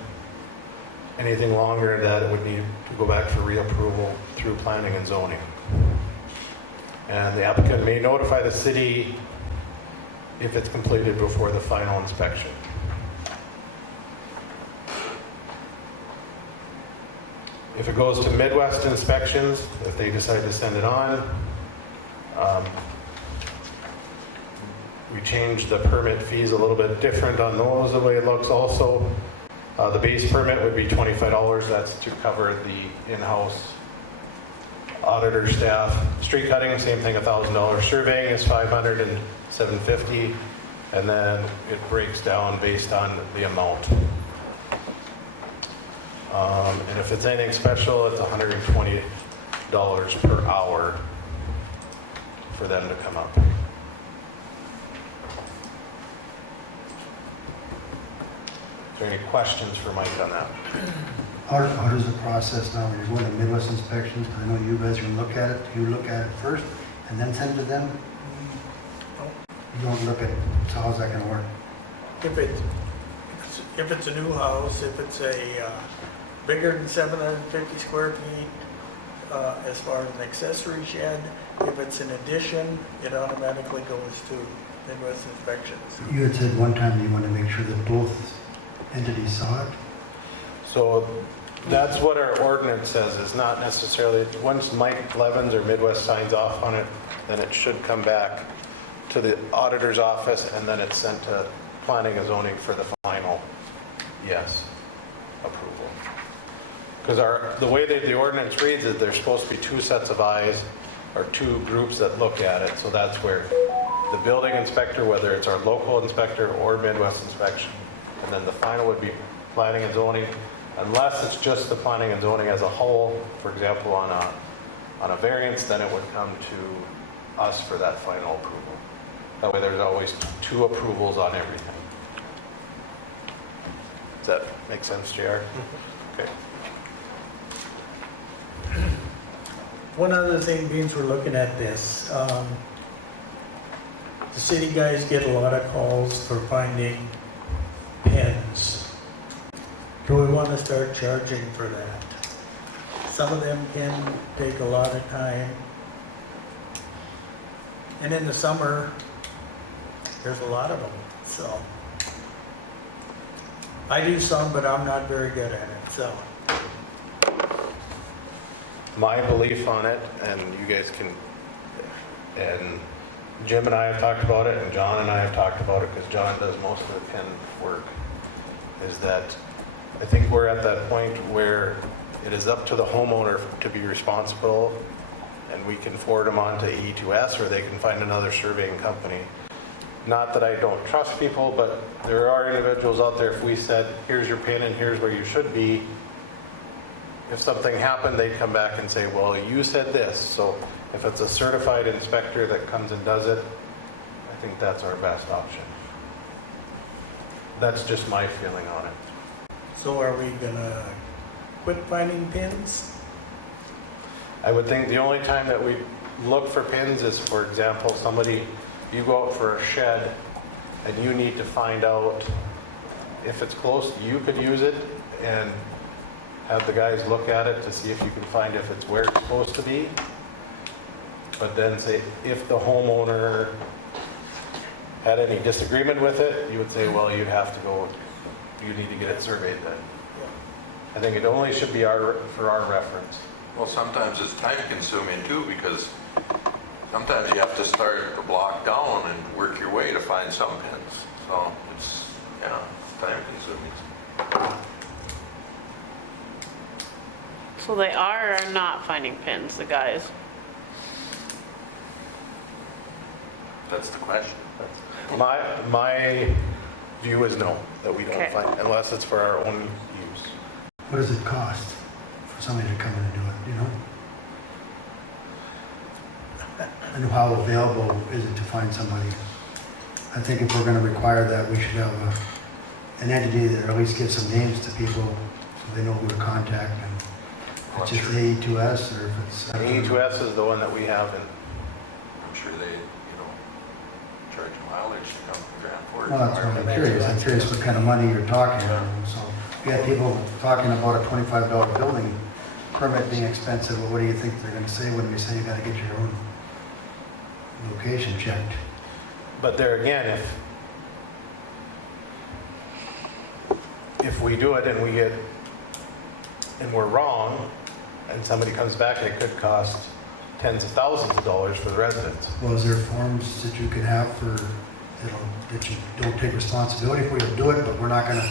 Anything longer than that, it would need to go back for reapproval through planning and zoning. And the applicant may notify the city if it's completed before the final inspection. If it goes to Midwest Inspections, if they decide to send it on, we changed the permit fees a little bit different on those, the way it looks also. The base permit would be $25. That's to cover the in-house auditor staff. Street cutting, same thing, $1,000. Surveying is $500 and $750. And then it breaks down based on the amount. And if it's anything special, it's $120 per hour for them to come up. Is there any questions for Mike on that? How does the process now, when you're going to Midwest Inspections, I know you guys are going to look at it, you look at it first and then send it to them? You don't look at it, so how's that going to work? If it's a new house, if it's a bigger than 750 square feet, as far as an accessory shed, if it's an addition, it automatically goes to Midwest Inspections. You had said one time you want to make sure that both entities saw it. So that's what our ordinance says, is not necessarily, once Mike Levens or Midwest signs off on it, then it should come back to the auditor's office, and then it's sent to planning and zoning for the final yes approval. Because the way that the ordinance reads is there's supposed to be 2 sets of eyes or 2 groups that look at it. So that's where the building inspector, whether it's our local inspector or Midwest Inspection, and then the final would be planning and zoning, unless it's just the planning and zoning as a whole. For example, on a variance, then it would come to us for that final approval. That way there's always 2 approvals on everything. Does that make sense, JR? Okay. One other thing, means we're looking at this. The city guys get a lot of calls for finding pens. Do we want to start charging for that? Some of them can take a lot of time. And in the summer, there's a lot of them, so. I do some, but I'm not very good at it, so. My belief on it, and you guys can, and Jim and I have talked about it, and John and I have talked about it, because John does most of the pen work, is that I think we're at that point where it is up to the homeowner to be responsible, and we can forward them on to AE2S, or they can find another surveying company. Not that I don't trust people, but there are individuals out there, if we said, here's your pin and here's where you should be, if something happened, they'd come back and say, well, you said this. So if it's a certified inspector that comes and does it, I think that's our best option. That's just my feeling on it. So are we gonna quit finding pins? I would think the only time that we look for pins is, for example, you go out for a shed and you need to find out if it's close, you could use it and have the guys look at it to see if you can find if it's where it's supposed to be. But then say, if the homeowner had any disagreement with it, you would say, well, you have to go, you need to get it surveyed then. I think it only should be for our reference. Well, sometimes it's time consuming too, because sometimes you have to start the block down and work your way to find some pins. So it's, yeah, time consuming. So they are not finding pins, the guys. That's the question. My view is no, that we don't Okay. find, unless it's for our own use. What does it cost for somebody to come in and do it, you know? And how available is it to find somebody? I think if we're gonna require that, we should have an entity that at least gives some names to people so they know who to contact, and if it's just AE2S or if it's... AE2S is the one that we have, and I'm sure they, charge mileage to come from Grand Forks. Well, that's what I'm curious. I'm curious what kind of money you're talking about. So we had people talking about a $25 building permit being expensive. Well, what do you think they're going to say when we say you got to get your own location checked? but there again, if we do it and we're wrong, and somebody comes back, it could cost tens of thousands of dollars for the residents. Well, is there forms that you can have for, that you don't take responsibility for, you'll do it, but we're not going to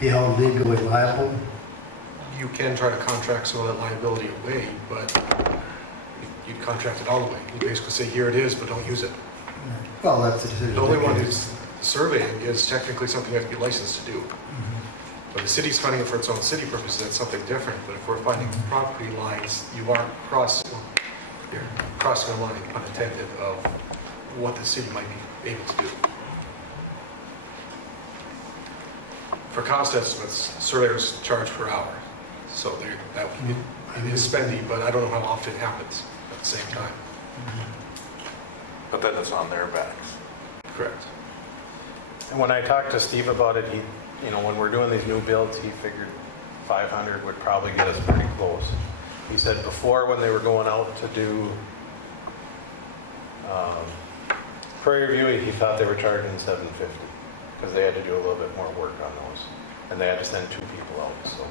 be held legally liable? You can try to contract some of that liability away, but you contract it all away. You basically say, here it is, but don't use it. Well, that's the decision. The only one who's surveying is technically something you have to be licensed to do. Mhm. But the city's funding it for its own city purposes, that's something different. But if we're finding property lines, you're crossing a line, unintended, of what the city might be able to do. For cost estimates, surveyors charge per hour. So it is spendy, but I don't know how often it happens at the same time. But then it's on their backs. Correct. And when I talked to Steve about it, when we're doing these new builds, he figured 500 would probably get us pretty close. He said before, when they were going out to do Prairie View, he thought they were charging $750 because they had to do a little bit more work on those, and they had to send 2 people out. So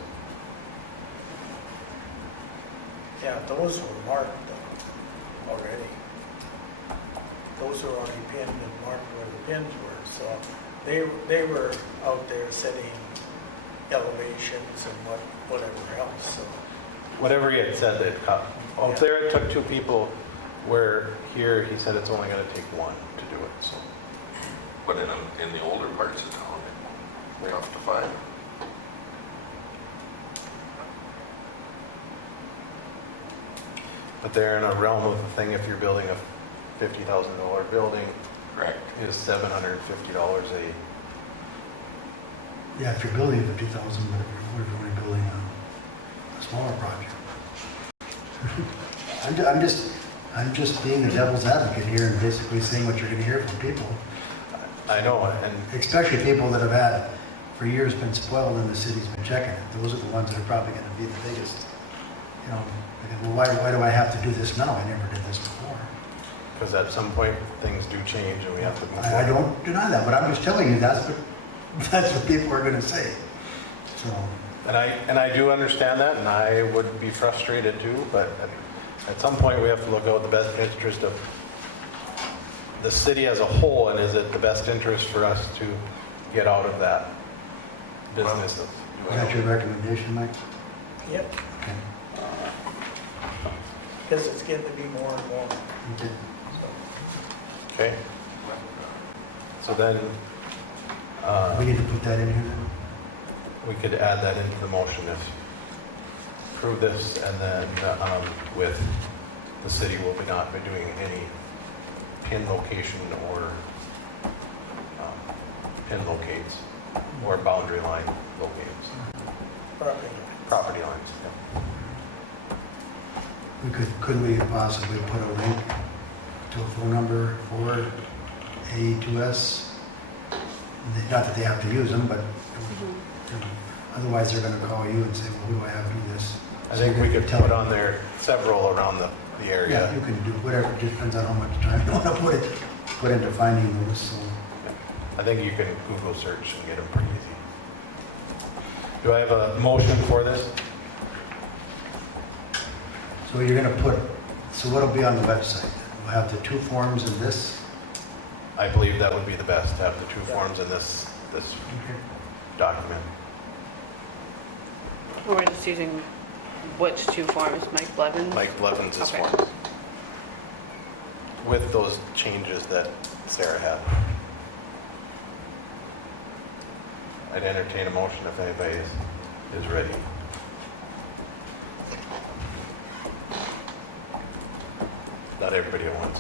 Yeah, those were marked though, already. Those were already pinned and marked where the pins were, so they were out there setting elevations and whatever else, so. whatever he had said, they'd cut. Out there, it took 2 people. Where here, he said it's only going to take 1 to do it. So. But in the older parts of town, it's tough to find. But they're in a realm of the thing, if you're building a $50,000 building, Correct. is $750 a, Yeah, if you're building 50,000, but if you're only building a smaller project. I'm just being the devil's advocate here and basically saying what you're going to hear from people, I know, and especially people that have had, for years, been spoiled and the city's been checking it. Those are the ones that are probably going to be the biggest. Well, why do I have to do this now? I never did this before. because at some point, things do change and we have to move I forward. don't deny that, but I'm just telling you, that's what people are going to say. So, And I do understand that, and I would be frustrated too, but at some point, we have to look out the best interest of the city as a whole, and is it the best interest for us to get out of that business of is that your recommendation, Mike? Yep, Okay. because it's getting to be more and more, Okay. so. Okay? So then, We need to put that in here then? we could add that into the motion if, approve this, and then with the city will not be doing any pin location or pin locates or boundary line locates, property lines. Yeah. Could we possibly put a link to a phone number for AE2S? Not that they have to use them, but otherwise they're going to call you and say, well, who do I have to do this? I think we could put on there several around the Yeah, area. you can do whatever, it just depends on how much time you want to put into finding those, so. I think you can Google search and get them pretty easy. Do I have a motion for this? So you're going to put, so what'll be on the website? We'll have the 2 forms in this. I believe that would be the best, to have the 2 forms in this document. We're just using which 2 forms, Mike Blevins? Mike Blevins' Okay. form. With those changes that Sarah had. I'd entertain a motion if anybody is ready. Not everybody at once.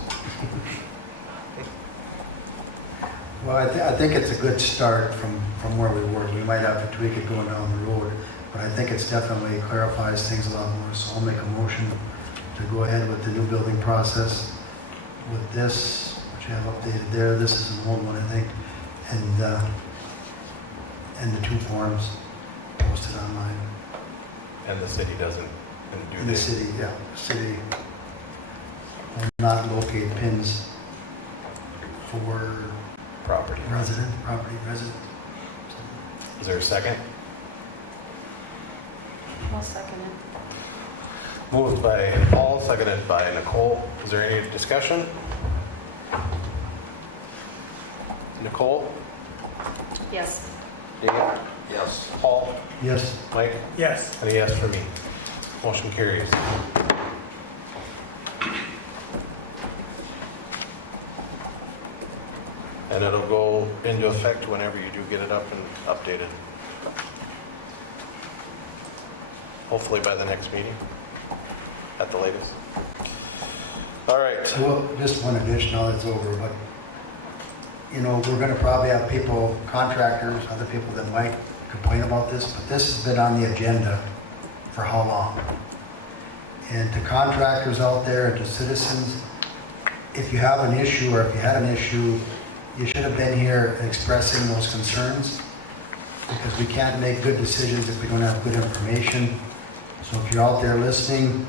Well, I think it's a good start from where we were. We might have to tweak it going down the road, but I think it's definitely clarifies things a lot more. So I'll make a motion to go ahead with the new building process with this, which I have updated there. This is an old one, I think, and the 2 forms posted online. And the city doesn't do In the this. city, yeah, city will not locate pins for Property. property resident. Is there a second? I'll second it. Moved by Paul, seconded by Nicole. Is there any discussion? Nicole? Yes. Dave? Yes. Paul? Yes, Mike? Yes. And a yes for me. Motion carries. And it'll go into effect whenever you do get it up and updated. Hopefully by the next meeting, at the latest. All right. well, just one addition, now it's over, but, you know, we're gonna probably have people, contractors, other people that might complain about this, but this has been on the agenda for how long? And to contractors out there and to citizens, if you have an issue or if you had an issue, you should have been here expressing those concerns, because we can't make good decisions if we don't have good information. So if you're out there listening,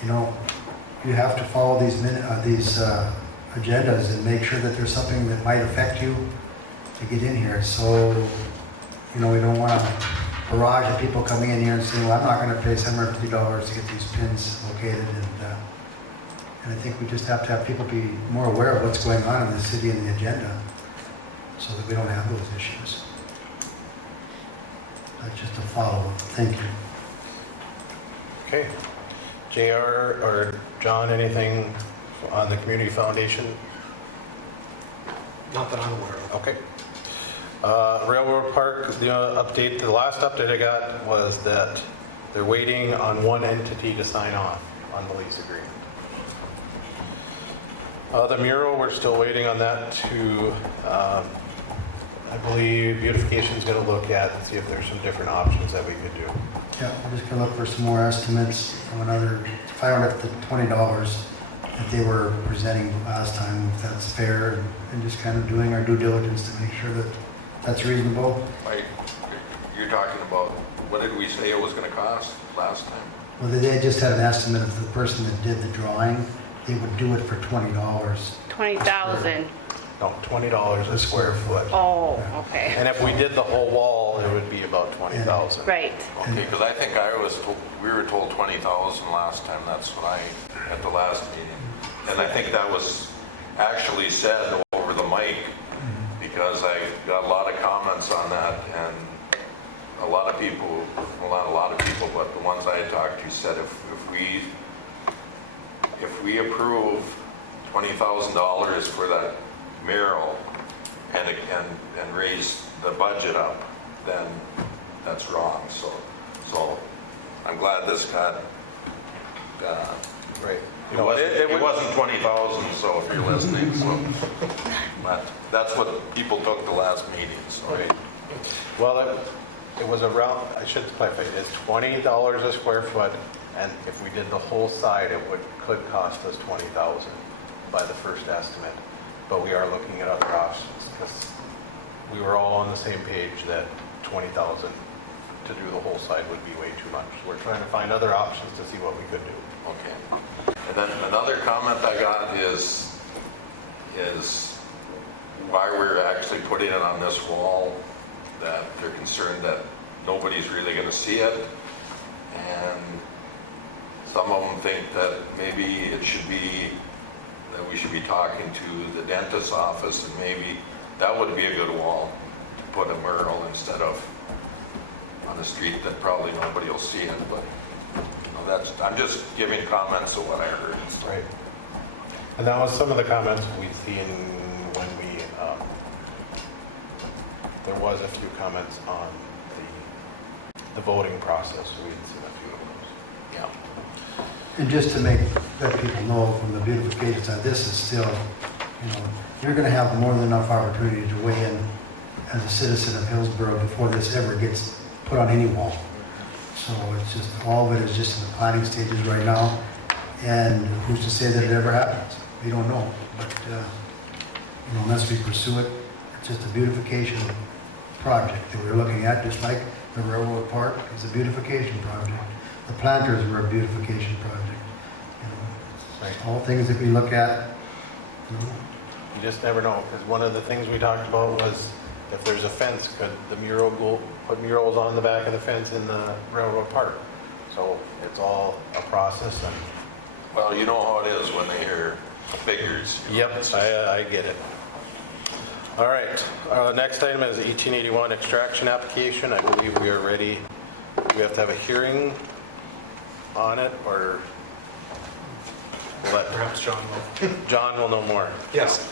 you know, you have to follow these agendas and make sure that there's something that might affect you to get in here. So, you know, we don't want a barrage of people coming in here and saying, well, I'm not going to pay $750 to get these pins located. And I think we just have to have people be more aware of what's going on in the city and the agenda so that we don't have those issues. That's just a follow-up. Thank you. Okay. JR or John, anything on the Community Foundation? Not that I'm aware of. Okay. Railroad Park, the update, the last update I got was that they're waiting on one entity to sign off on the lease agreement. The mural, we're still waiting on that to, I believe Beautification's going to look at and see if there's some different options that we could do. Yeah, I'm just gonna look for some more estimates from another, find out if the $20 that they were presenting last time, if that's fair, and just kind of doing our due diligence to make sure that that's reasonable. Mike, you're talking about, what did we say it was gonna cost last time? Well, they just had an estimate of the person that did the drawing, they would do it for $20. 20,000. No, $20 a square foot. Oh, okay. And if we did the whole wall, it would be about 20,000. Right. Okay, because I think we were told 20,000 last time, that's what at the last meeting. And I think that was actually said over the mic, because I got a lot of comments on that, and a lot of people, well, not a lot of people, but the ones I had talked to said if we approve $20,000 for that mural and raise the budget up, then that's wrong. So I'm glad this got, Right. it wasn't 20,000, so if you're listening, so. But that's what people took the last meeting, so. Right. Well, it was around, I should clarify, it's $20 a square foot, and if we did the whole side, it could cost us $20,000 by the first estimate. But we are looking at other options, because we were all on the same page that $20,000 to do the whole side would be way too much. We're trying to find other options to see what we could do. Okay. And then another comment I got is why we're actually putting it on this wall, that they're concerned that nobody's really going to see it. And some of them think that maybe it should be, that we should be talking to the dentist's office, and maybe that would be a good wall to put a mural instead of on the street that probably nobody will see it, but I'm just giving comments of what I heard. Right. And that was some of the comments we've seen when we, there was a few comments on the voting process. We'd seen a few of those. Yeah. And just to make, let people know from the beautification side, this is still, you're gonna have more than enough opportunity to weigh in as a citizen of Hillsborough before this ever gets put on any wall. So it's just, all of it is just in the planning stages right now. And who's to say that it ever happens? We don't know. But, unless we pursue it, it's just a beautification project that we're looking at, just like the railroad park is a beautification project. The planters were a beautification project. All things that we look at, You just never know, because one of the things we talked about was if there's a fence, could the mural go, put murals on the back of the fence in the railroad park? So it's all a process, and Well, you know how it is when they hear figures. yep, I get it. All right, next item is 1881 extraction application. I believe we are ready. We have to have a hearing on it, or we'll let Perhaps John will. John will know more. Yes.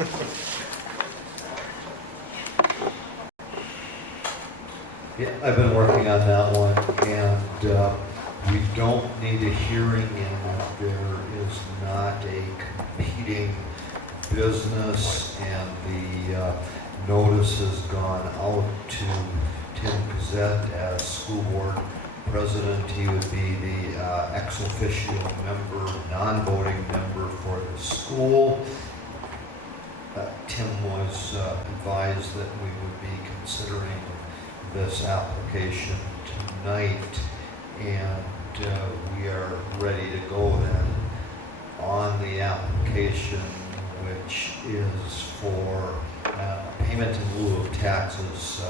Yeah, I've been working on that one, and we don't need a hearing in that there is not a competing business, and the notice has gone out to Tim Gazette as school board president. He would be the ex officio member, non-voting member for the school. Tim was advised that we would be considering this application tonight, and we are ready to go then on the application, which is for payment in lieu of taxes.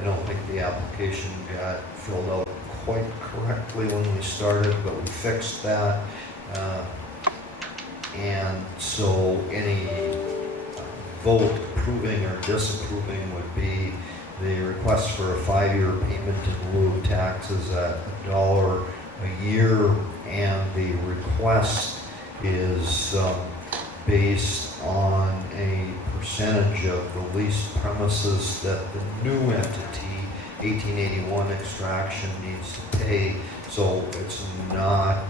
I don't think the application got filled out quite correctly when we started, but we fixed that. And so any vote approving or disapproving would be the request for a 5-year payment in lieu of taxes at $1 a year, and the request is based on a percentage of the leased premises that the new entity, 1881 Extraction, needs to pay. So it's not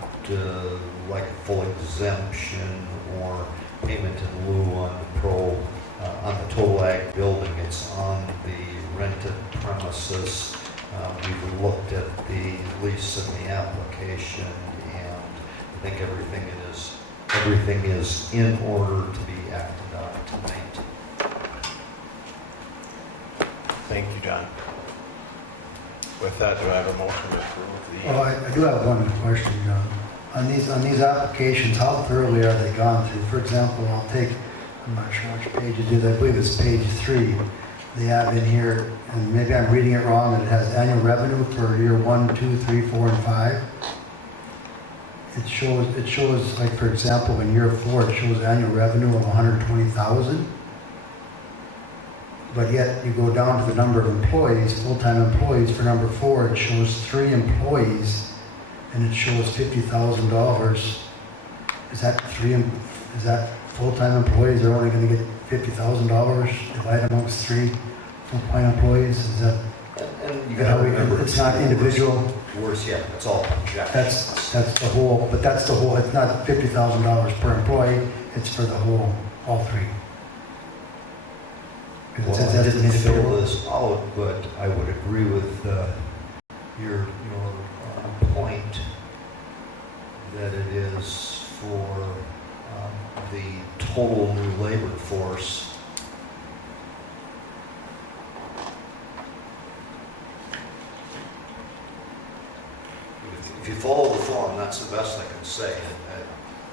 like a full exemption or payment in lieu on the total ag building. It's on the rented premises. We've looked at the lease and the application, and I think everything is in order to be acted on tonight. Thank you, John. With that, do I have a motion to approve well, I do have one question, John. On these applications, how thoroughly are they gone through? For example, I'm not sure which page it is, I believe it's page 3. They have in here, and maybe I'm reading it wrong, and it has annual revenue for year 1, 2, 3, 4, and 5. It shows, like, for example, in year 4, it shows annual revenue of $120,000. But yet, you go down to the number of employees, full-time employees, for number 4, it shows 3 employees, and it shows $50,000. Is that full-time employees are only going to get $50,000 divided amongst 3 full-time employees? Is that? And you gotta remember. It's not individual, Worse yet, it's all projected. that's the whole, but that's the whole, it's not $50,000 per employee, it's for the whole, all three. 'Cause it Well, says I that's didn't fill individual. this out, but I would agree with your point that it is for the total new labor force. If you follow the form, that's the best I can say.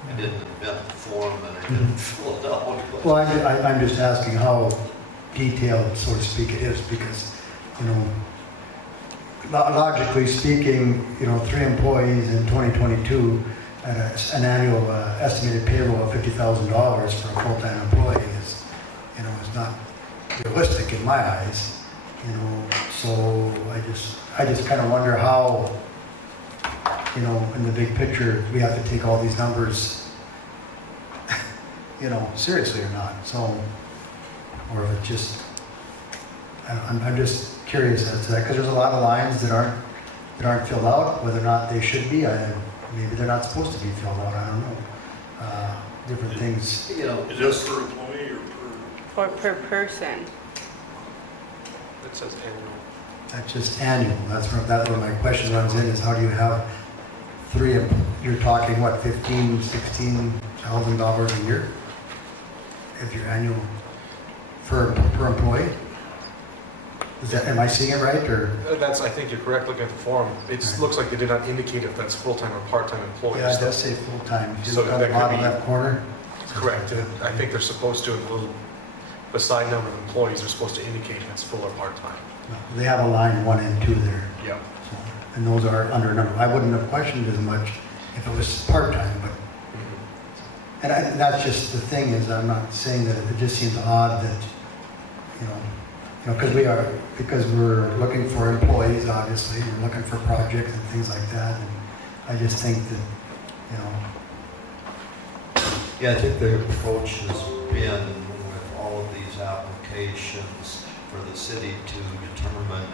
I didn't invent the form and I didn't fill it out. but- Well, I'm just asking how detailed, so to speak, it is, because, logically speaking, 3 employees in 2022 at an annual estimated payroll of $50,000 for a full-time employee is not realistic in my eyes, so I just kind of wonder how, in the big picture, we have to take all these numbers, seriously or not, so, or if it just, I'm just curious as to that, because there's a lot of lines that aren't filled out, whether or not they should be, maybe they're not supposed to be filled out, I don't know. Different things. Is this per employee or per? Or per person. It says annual. That's just annual, that's where my question runs in, is how do you have 3, you're talking, what, $15,000, $16,000 a year? If your annual, per employee? Am I seeing it right, or? I think you're correct looking at the form. It Right. looks like they did not indicate if that's full-time or part-time employees. Yeah, it does say full-time, if you So look on the that could bottom be- left corner. Correct, and I think they're supposed to include, beside number of employees, they're supposed to indicate if it's full or part-time. They have a line 1 and 2 there. Yep. So, and those are under a number. I wouldn't have questioned as much if it was part-time, but, and that's just the thing is, I'm not saying that, it just seems odd that, because we're looking for employees, obviously, we're looking for projects and things like that, and I just think that, Yeah, I think the approach has been with all of these applications for the city to determine,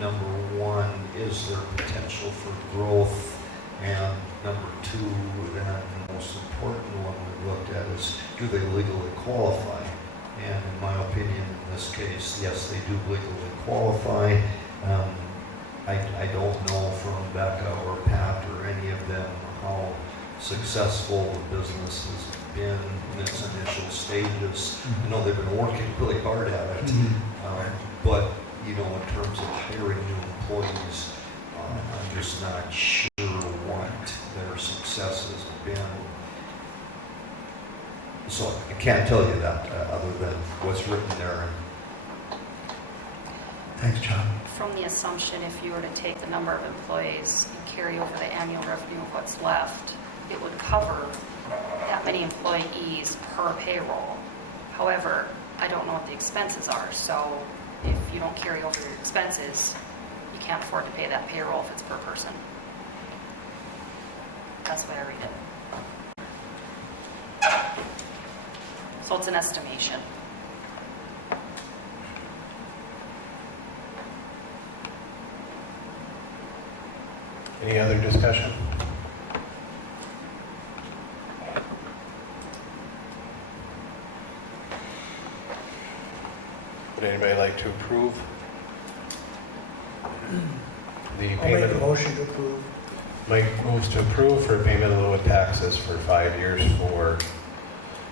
number one, is there potential for growth? And number two, and the most important one we looked at is, do they legally qualify? And in my opinion, in this case, yes, they do legally qualify. I don't know from Becca or Pat or any of them how successful the business has been in its initial stages. I know they've been working really hard at it, but in terms of hiring new employees, I'm just not sure what their success has been. So I can't tell you that other than what's written there. Thanks, John. From the assumption, if you were to take the number of employees and carry over the annual revenue of what's left, it would cover that many employees per payroll. However, I don't know what the expenses are, so if you don't carry over your expenses, you can't afford to pay that payroll if it's per person. That's the way I read it. So it's an estimation. Any other discussion? Would anybody like to approve the I'll make a payment? motion to approve. Mike moves to approve for payment of lieu of taxes for 5 years for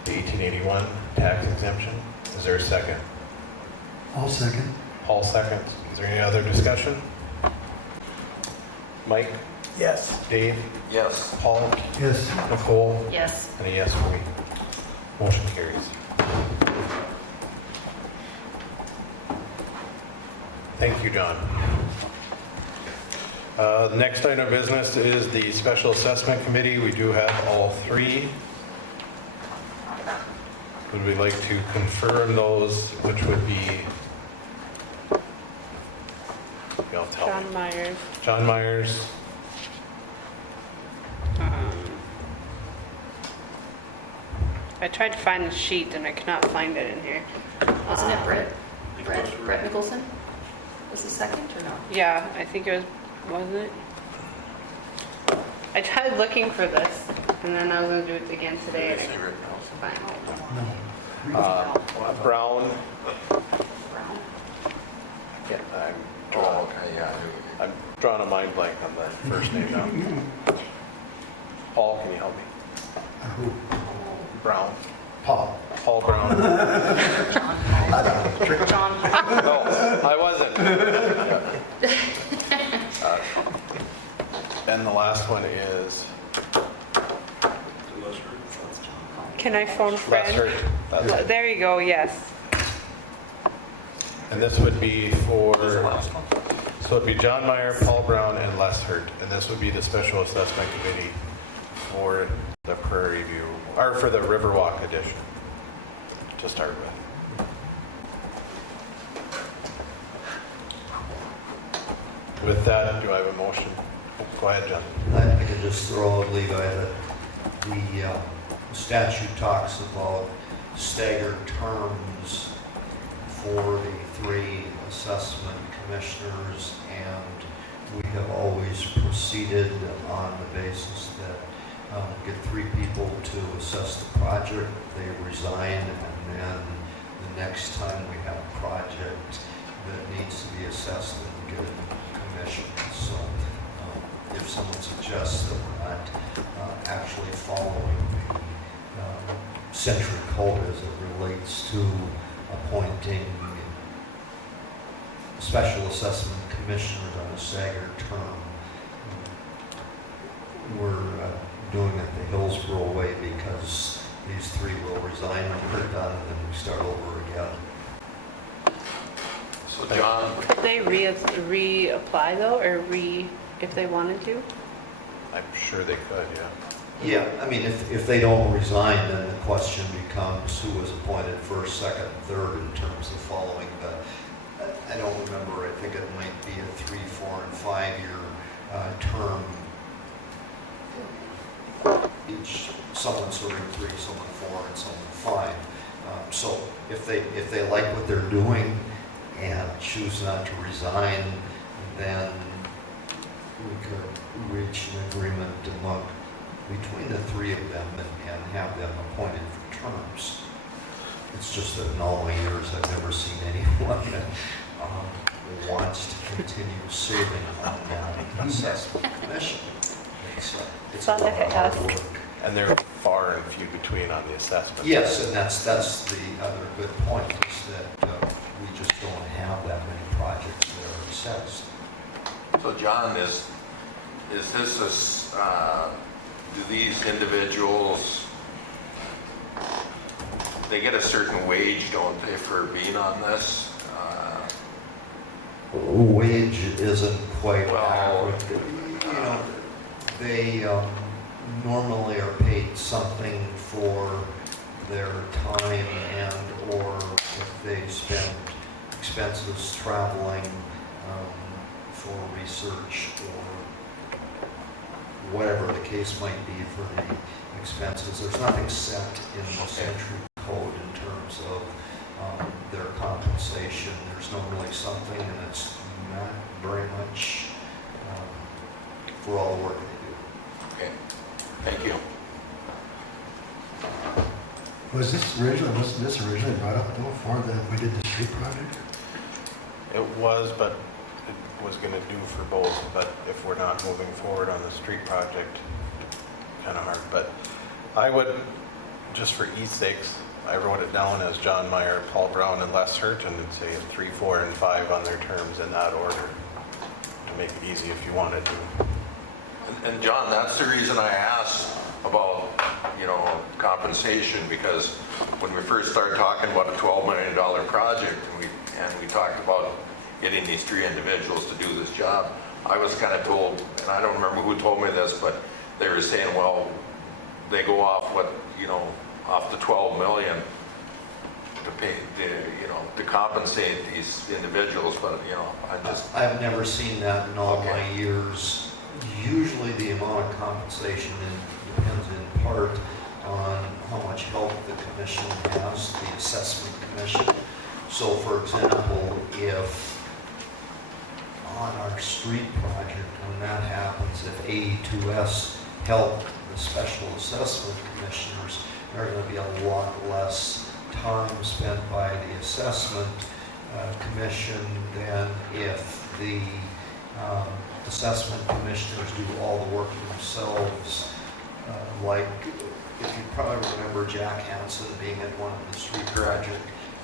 the 1881 tax exemption. Is there a second? I'll second. Paul seconds. Is there any other discussion? Mike, Yes. Dave, Yes. Paul, Yes. Nicole, Yes. and a yes for me. Motion carries. Thank you, John. The next item of business is the Special Assessment Committee. We do have all 3. Would we like to confirm those, which would be? Y'all tell me. John Myers. John Myers, I tried to find the sheet and I could not find it in here. Wasn't it Brett? Brett Nicholson? Was the second or not? Yeah, I think it was, wasn't it? I tried looking for this, and then I was gonna do it again today. and I couldn't find it. No. Brown, Brown. yeah, Oh, okay, yeah. I'm drawing a mind blank on the first name now. Paul, can you help me? Who? Brown, Paul. Paul Brown. John Paul. John Paul. No, I wasn't. And the last one is Can I phone Les Fred? Hurt. That's- There you go, yes. And this would be for, so it'd be John Meyer, Paul Brown, and Les Hurt. And this would be the special assessment committee for the Prairie View, or for the Riverwalk edition, to start with. With that, do I have a motion? Go ahead, John. I could just throw out, Levi, that the statute talks about staggered terms for the three assessment commissioners, and we have always proceeded on the basis that get three people to assess the project, they resign, and then the next time we have a project that needs to be assessed, then we get a commission. So if someone suggests that we're not actually following the century code as it relates to appointing special assessment commissioners on a staggered term, we're doing it the Hillsborough way, because these three will resign when we're done, and then we start over again. So John, Could they reapply though, or if they wanted to? I'm sure they could, yeah. Yeah, I mean, if they don't resign, then the question becomes who was appointed first, second, third in terms of following the, I don't remember, I think it might be a 3, 4, and 5-year term. Each, someone serving 3, someone 4, and someone 5. So if they like what they're doing and choose not to resign, then we could reach an agreement between the three of them and have them appointed for terms. It's just that in all my years, I've never seen anyone that wants to continue serving on that assessment commission. It's a Sounds like lot of it hard does. work. And they're far and few between on the assessment. Yes, and that's the other good point, is that we just don't have that many projects that are assessed. so John, is this do these individuals, they get a certain wage, don't they, for being on this? Wage isn't quite Well, accurate. You know, they normally are paid something for their time and/or if they spend expenses traveling for research or whatever the case might be for the expenses. There's nothing set in the century code in terms of their compensation. There's normally something, and it's not very much for all the work they do. Okay, thank you. Wasn't this originally brought up though for we did the street project? It was, but it was gonna do for both, but if we're not moving forward on the street project, kind of hard. But I would, just for ease sakes, I wrote it down as John Meyer, Paul Brown, and Les Hurt, and say 3, 4, and 5 on their terms in that order, to make it easy if you wanted to. And John, that's the reason I asked about, compensation, because when we first started talking about a $12 million project, and we talked about getting these three individuals to do this job, I was kind of told, and I don't remember who told me this, but they were saying, well, they go off off the 12 million to pay, to compensate these individuals, but, I've never seen that in all Okay. my years. Usually the amount of compensation depends in part on how much help the commission has, the assessment commission. So for example, if on our street project, when that happens, if AE2S help the special assessment commissioners, there's going to be a lot less time spent by the assessment commission than if the assessment commissioners do all the work themselves. Like, if you probably remember Jack Hansen being at one of the street project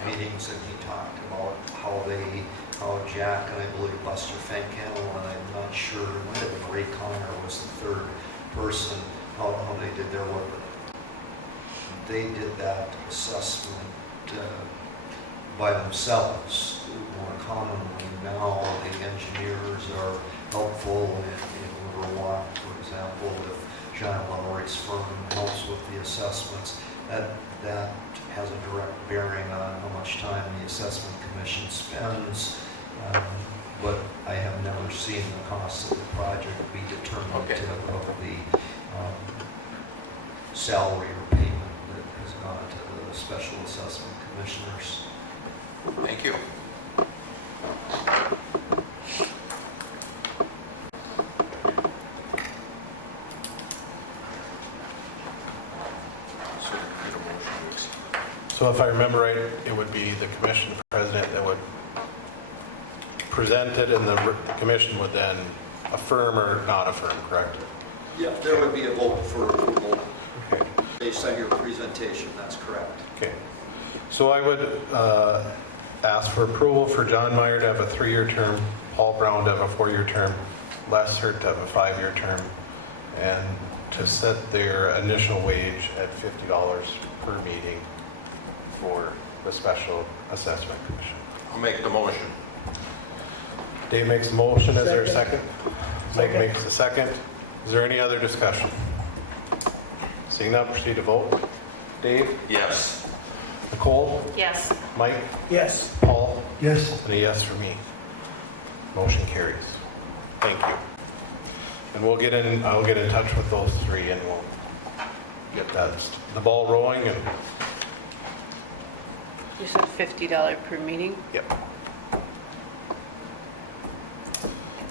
meetings, and he talked about how Jack and I believe Buster Fankenel, and I'm not sure, it might have been Ray Connor was the third person, how they did their work. They did that assessment by themselves more commonly. Now the engineers are helpful in Riverwalk, for example, if John Lowry's firm helps with the assessments, that has a direct bearing on how much time the assessment commission spends. But I have never seen the cost of the project be determinative of the salary or payment that has gone to the special assessment commissioners. Thank you. So we need a motion to accept. So if I remember right, it would be the commission president that would present it, and the commission would then affirm or not affirm, correct? Yeah, there would be a vote for approval Okay. based on your presentation, that's correct. Okay. So I would ask for approval for John Meyer to have a 3-year term, Paul Brown to have a 4-year term, Les Hurt to have a 5-year term, and to set their initial wage at $50 per meeting for the Special Assessment Commission. I'll make the motion. Dave makes the motion. Is there a Second. second? Mike makes the second. Is there any other discussion? Seeing none, proceed to vote. Dave? Yes. Nicole? Yes. Mike? Yes. Paul? Yes, And a yes for me. Motion carries. Thank you. And I'll get in touch with those 3 and we'll get the ball rolling and, You said $50 per meeting? yep.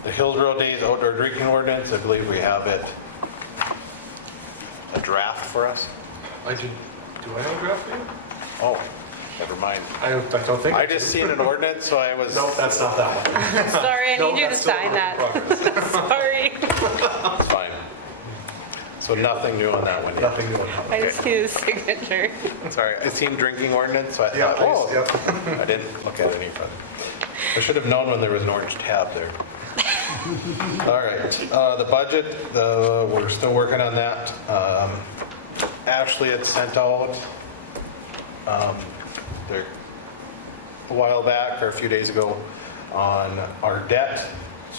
The Hillsborough Days outdoor drinking ordinance, I believe we have it, a draft for us. Do I have a draft for you? Oh, never mind. I don't think. I just seen an ordinance, so I was. No, that's not that one. Sorry, I No, need you to that's still sign a work in that. progress. Sorry. It's fine. So nothing new on that one yet? Nothing new on that one. I just need a signature. Sorry, I seen drinking ordinance, so I Yeah, thought, please, oh, I didn't look at any further. I should have known when there was an orange tab there. All right, the budget, we're still working on that. Ashley had sent out there a while back or a few days ago on our debt,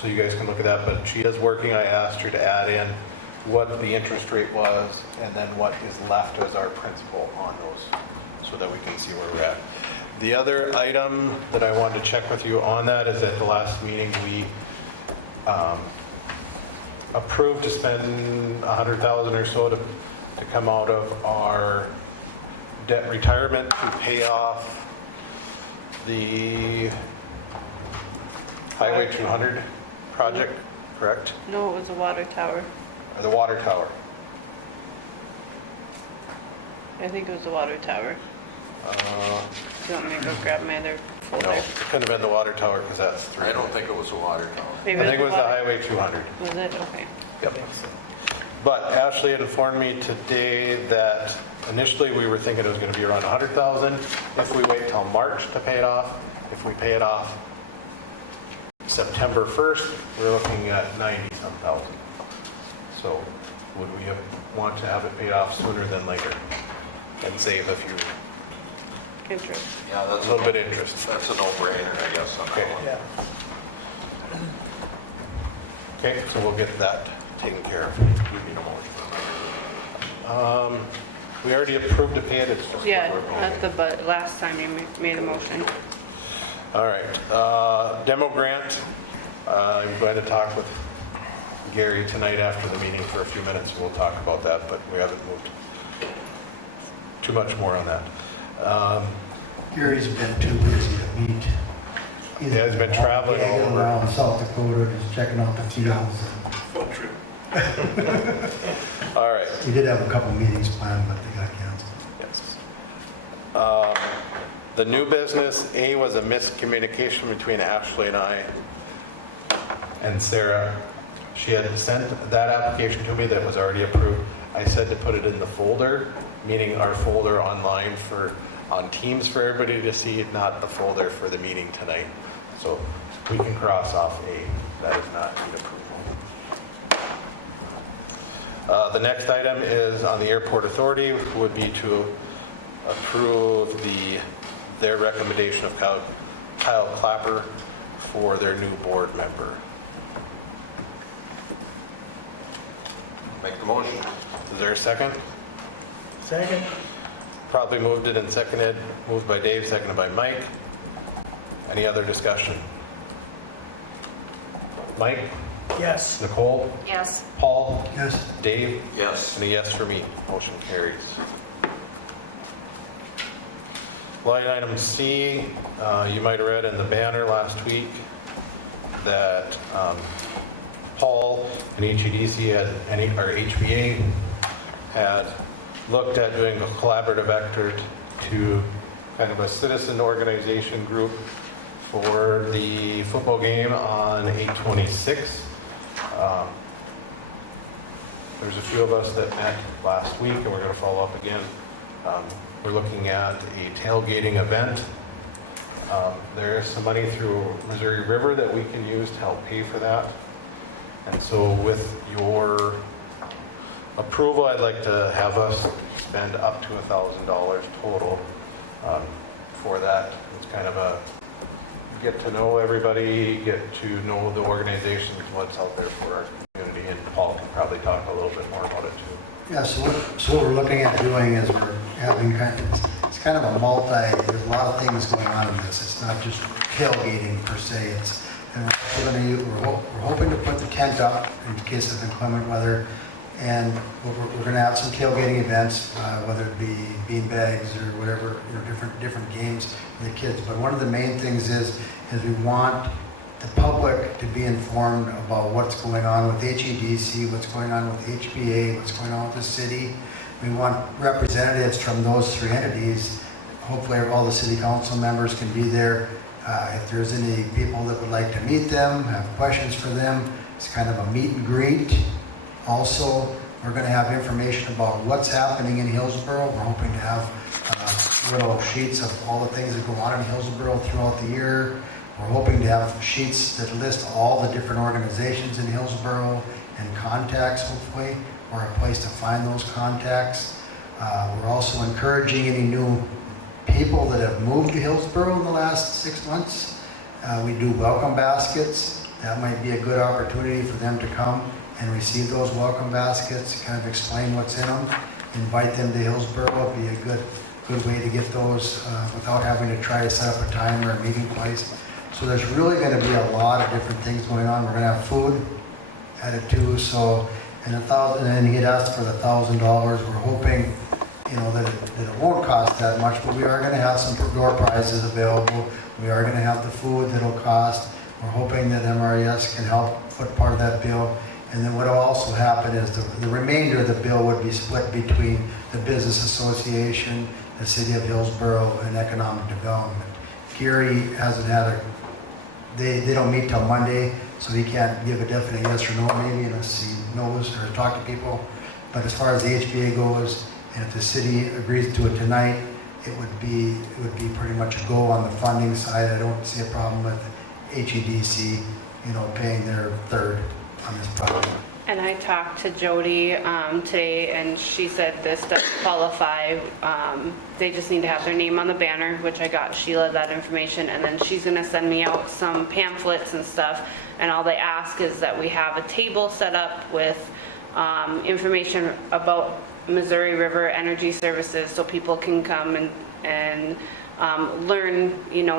so you guys can look at that, but she is working. I asked her to add in what the interest rate was and then what is left as our principal on those, so that we can see where we're at. The other item that I wanted to check with you on that is at the last meeting, we approved to spend $100,000 or so to come out of our debt retirement to pay off the Highway 200 project, correct? No, it was a water tower. Or the water tower. I think it was the water tower. Uh, Do you want me to go grab my other folder? No, it couldn't have been the water tower because that's 3. I don't think it was a water tower. Maybe I think it was the water- Highway 200. Was it? Okay. Yep. But Ashley had informed me today that initially we were thinking it was going to be around 100,000 if we wait till March to pay it off. If we pay it off September 1st, we're looking at 90-some thousand. So would we want to have it paid off sooner than later and save a few, Interest. Yeah, a that's little bit of interest? That's a no-brainer, I guess, on Okay. that one. Yeah. Okay, so we'll get that taken care of. We need a motion. We already approved to pay it, it's just. Yeah, what we're paying. at the, but last time you made a motion. All right, demo grant, I'm going to talk with Gary tonight after the meeting for a few minutes, we'll talk about that, but we haven't moved too much more on that. Gary's been too busy to meet Yeah, he's been traveling all over. Around South Dakota, just checking out the fields. Fun trip. All right. We did have a couple meetings planned, but they got canceled. Yes. The new business, A, was a miscommunication between Ashley and I and Sarah. She had sent that application to me that was already approved. I said to put it in the folder, meaning our folder online on Teams for everybody to see, not the folder for the meeting tonight. So we can cross off A. That is not need approval. The next item is on the Airport Authority, would be to approve their recommendation of Kyle Clapper for their new board member. Make the motion. Is there a second? Second? Probably moved it and seconded. Moved by Dave, seconded by Mike. Any other discussion? Mike? Yes. Nicole? Yes. Paul? Yes, Dave? Yes. And a yes for me. Motion carries. Line item C, you might have read in the banner last week that Paul and HEDC or HBA had looked at doing a collaborative effort to kind of a citizen organization group for the football game on 8/26. There's a few of us that met last week, and we're going to follow up again. We're looking at a tailgating event. There is some money through Missouri River that we can use to help pay for that. And so with your approval, I'd like to have us spend up to $1,000 total for that. It's kind of a get to know everybody, get to know the organizations, what's out there for our community, and Paul can probably talk a little bit more about it too. yeah, so what we're looking at doing is we're having it's kind of a there's a lot of things going on in this. It's not just tailgating per se. And we're hoping to put the tent up in case of inclement weather. And we're going to have some tailgating events, whether it be bean bags or whatever, different games for the kids. But one of the main things is we want the public to be informed about what's going on with HEDC, what's going on with HBA, what's going on with the city. We want representatives from those three entities. Hopefully all the city council members can be there. If there's any people that would like to meet them, have questions for them, it's kind of a meet and greet. Also, we're going to have information about what's happening in Hillsborough. We're hoping to have little sheets of all the things that go on in Hillsborough throughout the year. We're hoping to have sheets that list all the different organizations in Hillsborough and contacts, hopefully, or a place to find those contacts. We're also encouraging any new people that have moved to Hillsborough in the last 6 months. We do welcome baskets. That might be a good opportunity for them to come and receive those welcome baskets, kind of explain what's in them, invite them to Hillsborough. It'd be a good way to get those without having to try to set up a time or a meeting place. So there's really going to be a lot of different things going on. We're going to have food added too. So, and he had asked for the $1,000. We're hoping, that it won't cost that much, but we are going to have some door prizes available. We are going to have the food that'll cost. We're hoping that MRES can help foot part of that bill. And then what will also happen is the remainder of the bill would be split between the Business Association, the City of Hillsborough, and Economic Development. Gary hasn't had they don't meet till Monday, so he can't give a definite yes or no maybe unless he knows or talk to people. But as far as the HBA goes, and if the city agrees to it tonight, it would be pretty much a go on the funding side. I don't see a problem with HEDC, paying their third on this project. And I talked to Jody today, and she said this does qualify. They just need to have their name on the banner, which I got Sheila that information, and then she's going to send me out some pamphlets and stuff. And all they ask is that we have a table set up with information about Missouri River Energy Services, so people can come and learn,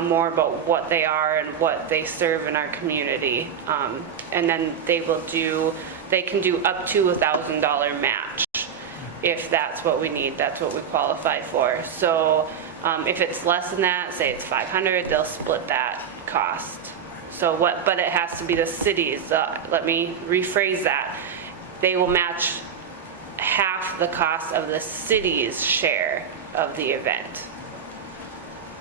more about what they are and what they serve in our community. And then they can do up to $1,000 match if that's what we need. That's what we qualify for. So if it's less than that, say it's 500, they'll split that cost. So what, but it has to be the city's, let me rephrase that. They will match half the cost of the city's share of the event.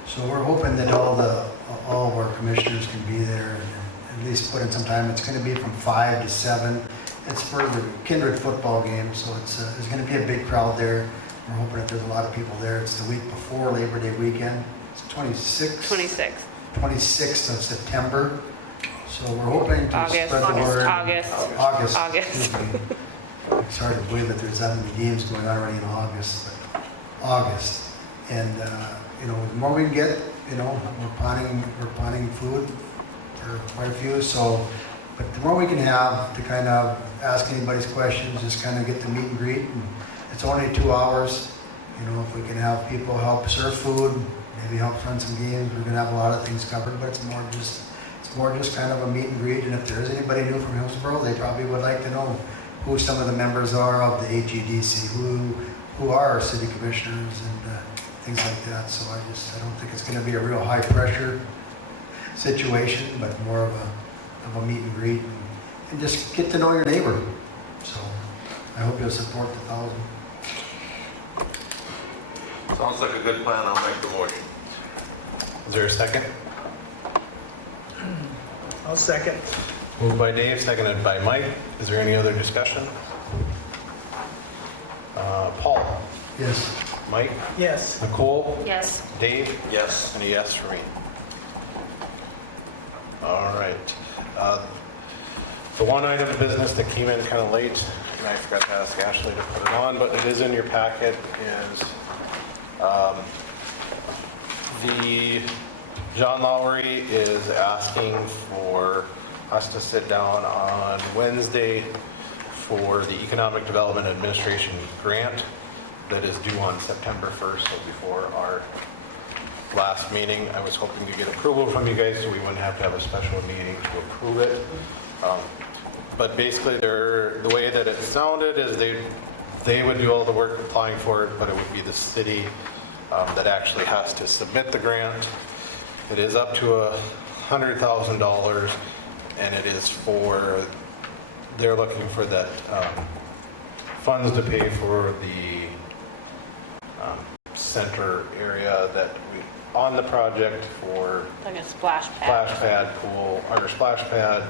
So we're hoping that all of our commissioners can be there and at least put in some time. It's going to be from 5 to 7. It's for the Kindred football game, so there's going to be a big crowd there. We're hoping that there's a lot of people there. It's the week before Labor Day weekend. It's 26th 26th of September. So we're hoping to spread the word. August. Excuse me. It's hard to believe that there's that many games going on already in August, but August. And, the more we can get, we're planning food for quite a few, so, but the more we can have to kind of ask anybody's questions, just kind of get the meet and greet. And it's only 2 hours, if we can have people help serve food, maybe help run some games, we're gonna have a lot of things covered, but it's more just kind of a meet and greet. And if there is anybody new from Hillsborough, they probably would like to know who some of the members are of the AGDC, who are our city commissioners and things like that. So I don't think it's going to be a real high pressure situation, but more of a meet and greet and just get to know your neighbor. So I hope you'll support the 1,000. Sounds like a good plan, I'll make the motion. Is there a second? I'll second. Moved by Dave, seconded by Mike. Is there any other discussion? Paul? Yes. Mike? Yes. Nicole? Yes. Dave? Yes. And a yes for me. All right. The one item of business that came in kind of late, and I forgot to ask Ashley to put it on, but it is in your packet, is the John Lowry is asking for us to sit down on Wednesday for the Economic Development Administration grant that is due on September 1st, so before our last meeting. I was hoping to get approval from you guys so we wouldn't have to have a special meeting to approve it. But basically, the way that it sounded is they would do all the work applying for it, but it would be the city that actually has to submit the grant. It is up to $100,000, and it is they're looking for that funds to pay for the center area that on the project for Like a splash pad. pool, or splash pad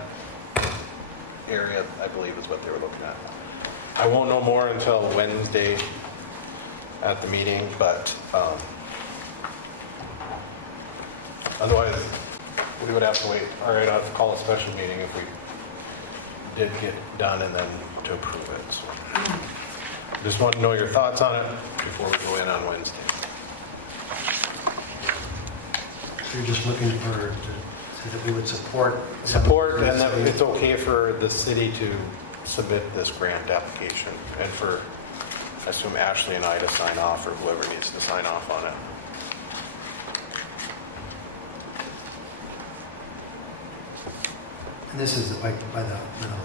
area, I believe is what they were looking at. I won't know more until Wednesday at the meeting, but otherwise we would have to wait. All right, I'll have to call a special meeting if we did get done and then to approve it. So just want to know your thoughts on it before we go in on Wednesday. So you're just looking for that we would support And that it's okay for the city to submit this grant application and for, I assume, Ashley and I to sign off, or whoever needs to sign off on it. And this is like by the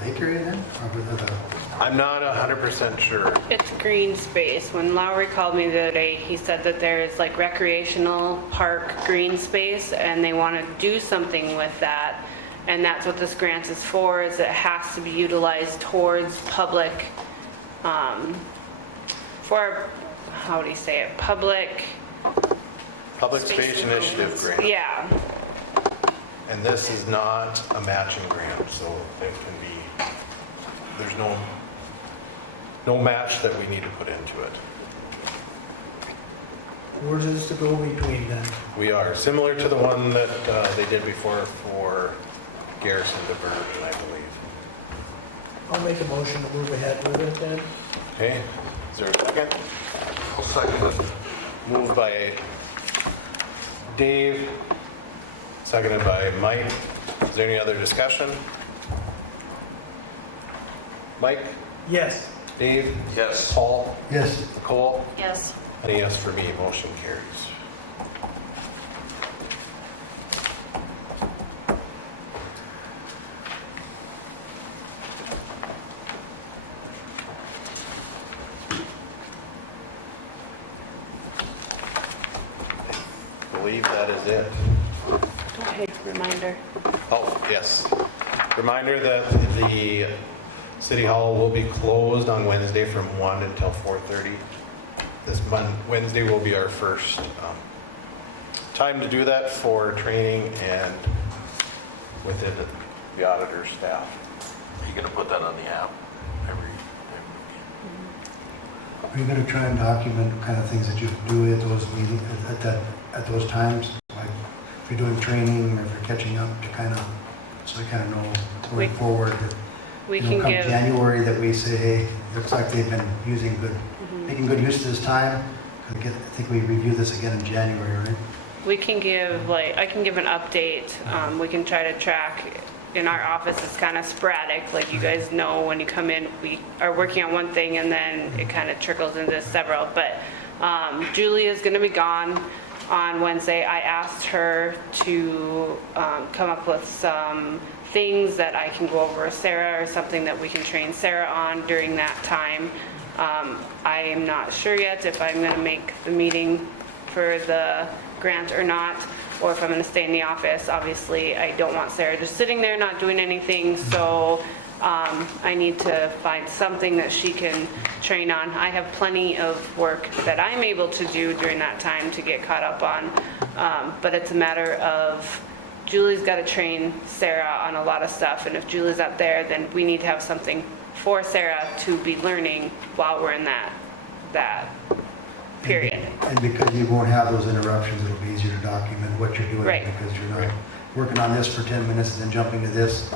lake area then? Or by the, I'm not 100% sure. It's green space. When Lowry called me the other day, he said that there is like recreational park green space and they want to do something with that. And that's what this grant is for, is it has to be utilized towards public, for, how do you say it, public Space Initiative grant. Yeah. And this is not a matching grant, so it can be, there's no match that we need to put into it. Where does the go between then? We are similar to the one that they did before for Garrison to Bergen, I believe. I'll make a motion to move ahead with it then. Okay, is there a second? I'll second it. Moved by Dave, seconded by Mike. Is there any other discussion? Mike? Yes. Dave? Yes. Paul? yes. Nicole? Yes. And a yes for me, motion carries. I believe that is it. Okay, reminder. Oh, yes. Reminder that the City Hall will be closed on Wednesday from 1 until 4:30. Wednesday will be our first time to do that for training and within the auditor's staff. Are you gonna put that on the app every Are you gonna try and document kind of things that you do at those meetings, at those times? Like if you're doing training or if you're catching up to kind of, so I kind of know We- going forward that, We you know, can come give, January that we say, hey, looks like they've been using good, Mhm. making good use of this time. I think we review this again in January, right? we can give, like, I can give an update. We can try to track. In our office, it's kind of sporadic. Like you guys know, when you come in, we are working on one thing and then it kind of trickles into several. But Julie is going to be gone on Wednesday. I asked her to come up with some things that I can go over with Sarah or something that we can train Sarah on during that time. I am not sure yet if I'm going to make the meeting for the grant or not, or if I'm going to stay in the office. Obviously, I don't want Sarah just sitting there not doing anything, so I need to find something that she can train on. I have plenty of work that I'm able to do during that time to get caught up on, but it's a matter of Julie's got to train Sarah on a lot of stuff, and if Julie's up there, then we need to have something for Sarah to be learning while we're in that period. And because you won't have those interruptions, it'll be easier to document what you're doing. Right. Because you're not working on this for 10 minutes and then jumping to this.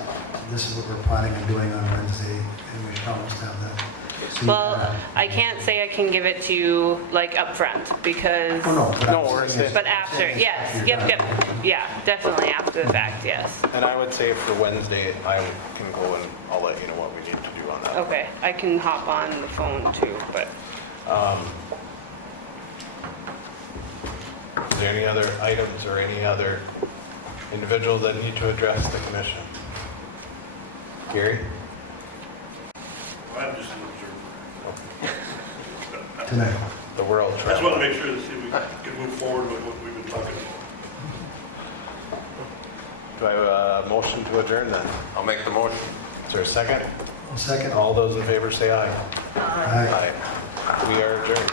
This is what we're planning on doing on Wednesday, and we should almost have that. So you Well, can- I can't say I can give it to you like upfront because, Oh, no. No, we're saying- but after, yes, yep, yeah, definitely after the fact, yes. And I would say for Wednesday, I can go and I'll let you know what we need to do on that. Okay, I can hop on the phone too, but Is there any other items or any other individuals that need to address the commission? Gary? I'm just an observer. Tonight. The world I just want to travel. make sure to see if we can move forward with what we've been talking about. Do I have a motion to adjourn then? I'll make the motion. Is there a second? Second. All those in favor say aye. Aye. Aye. We are adjourned.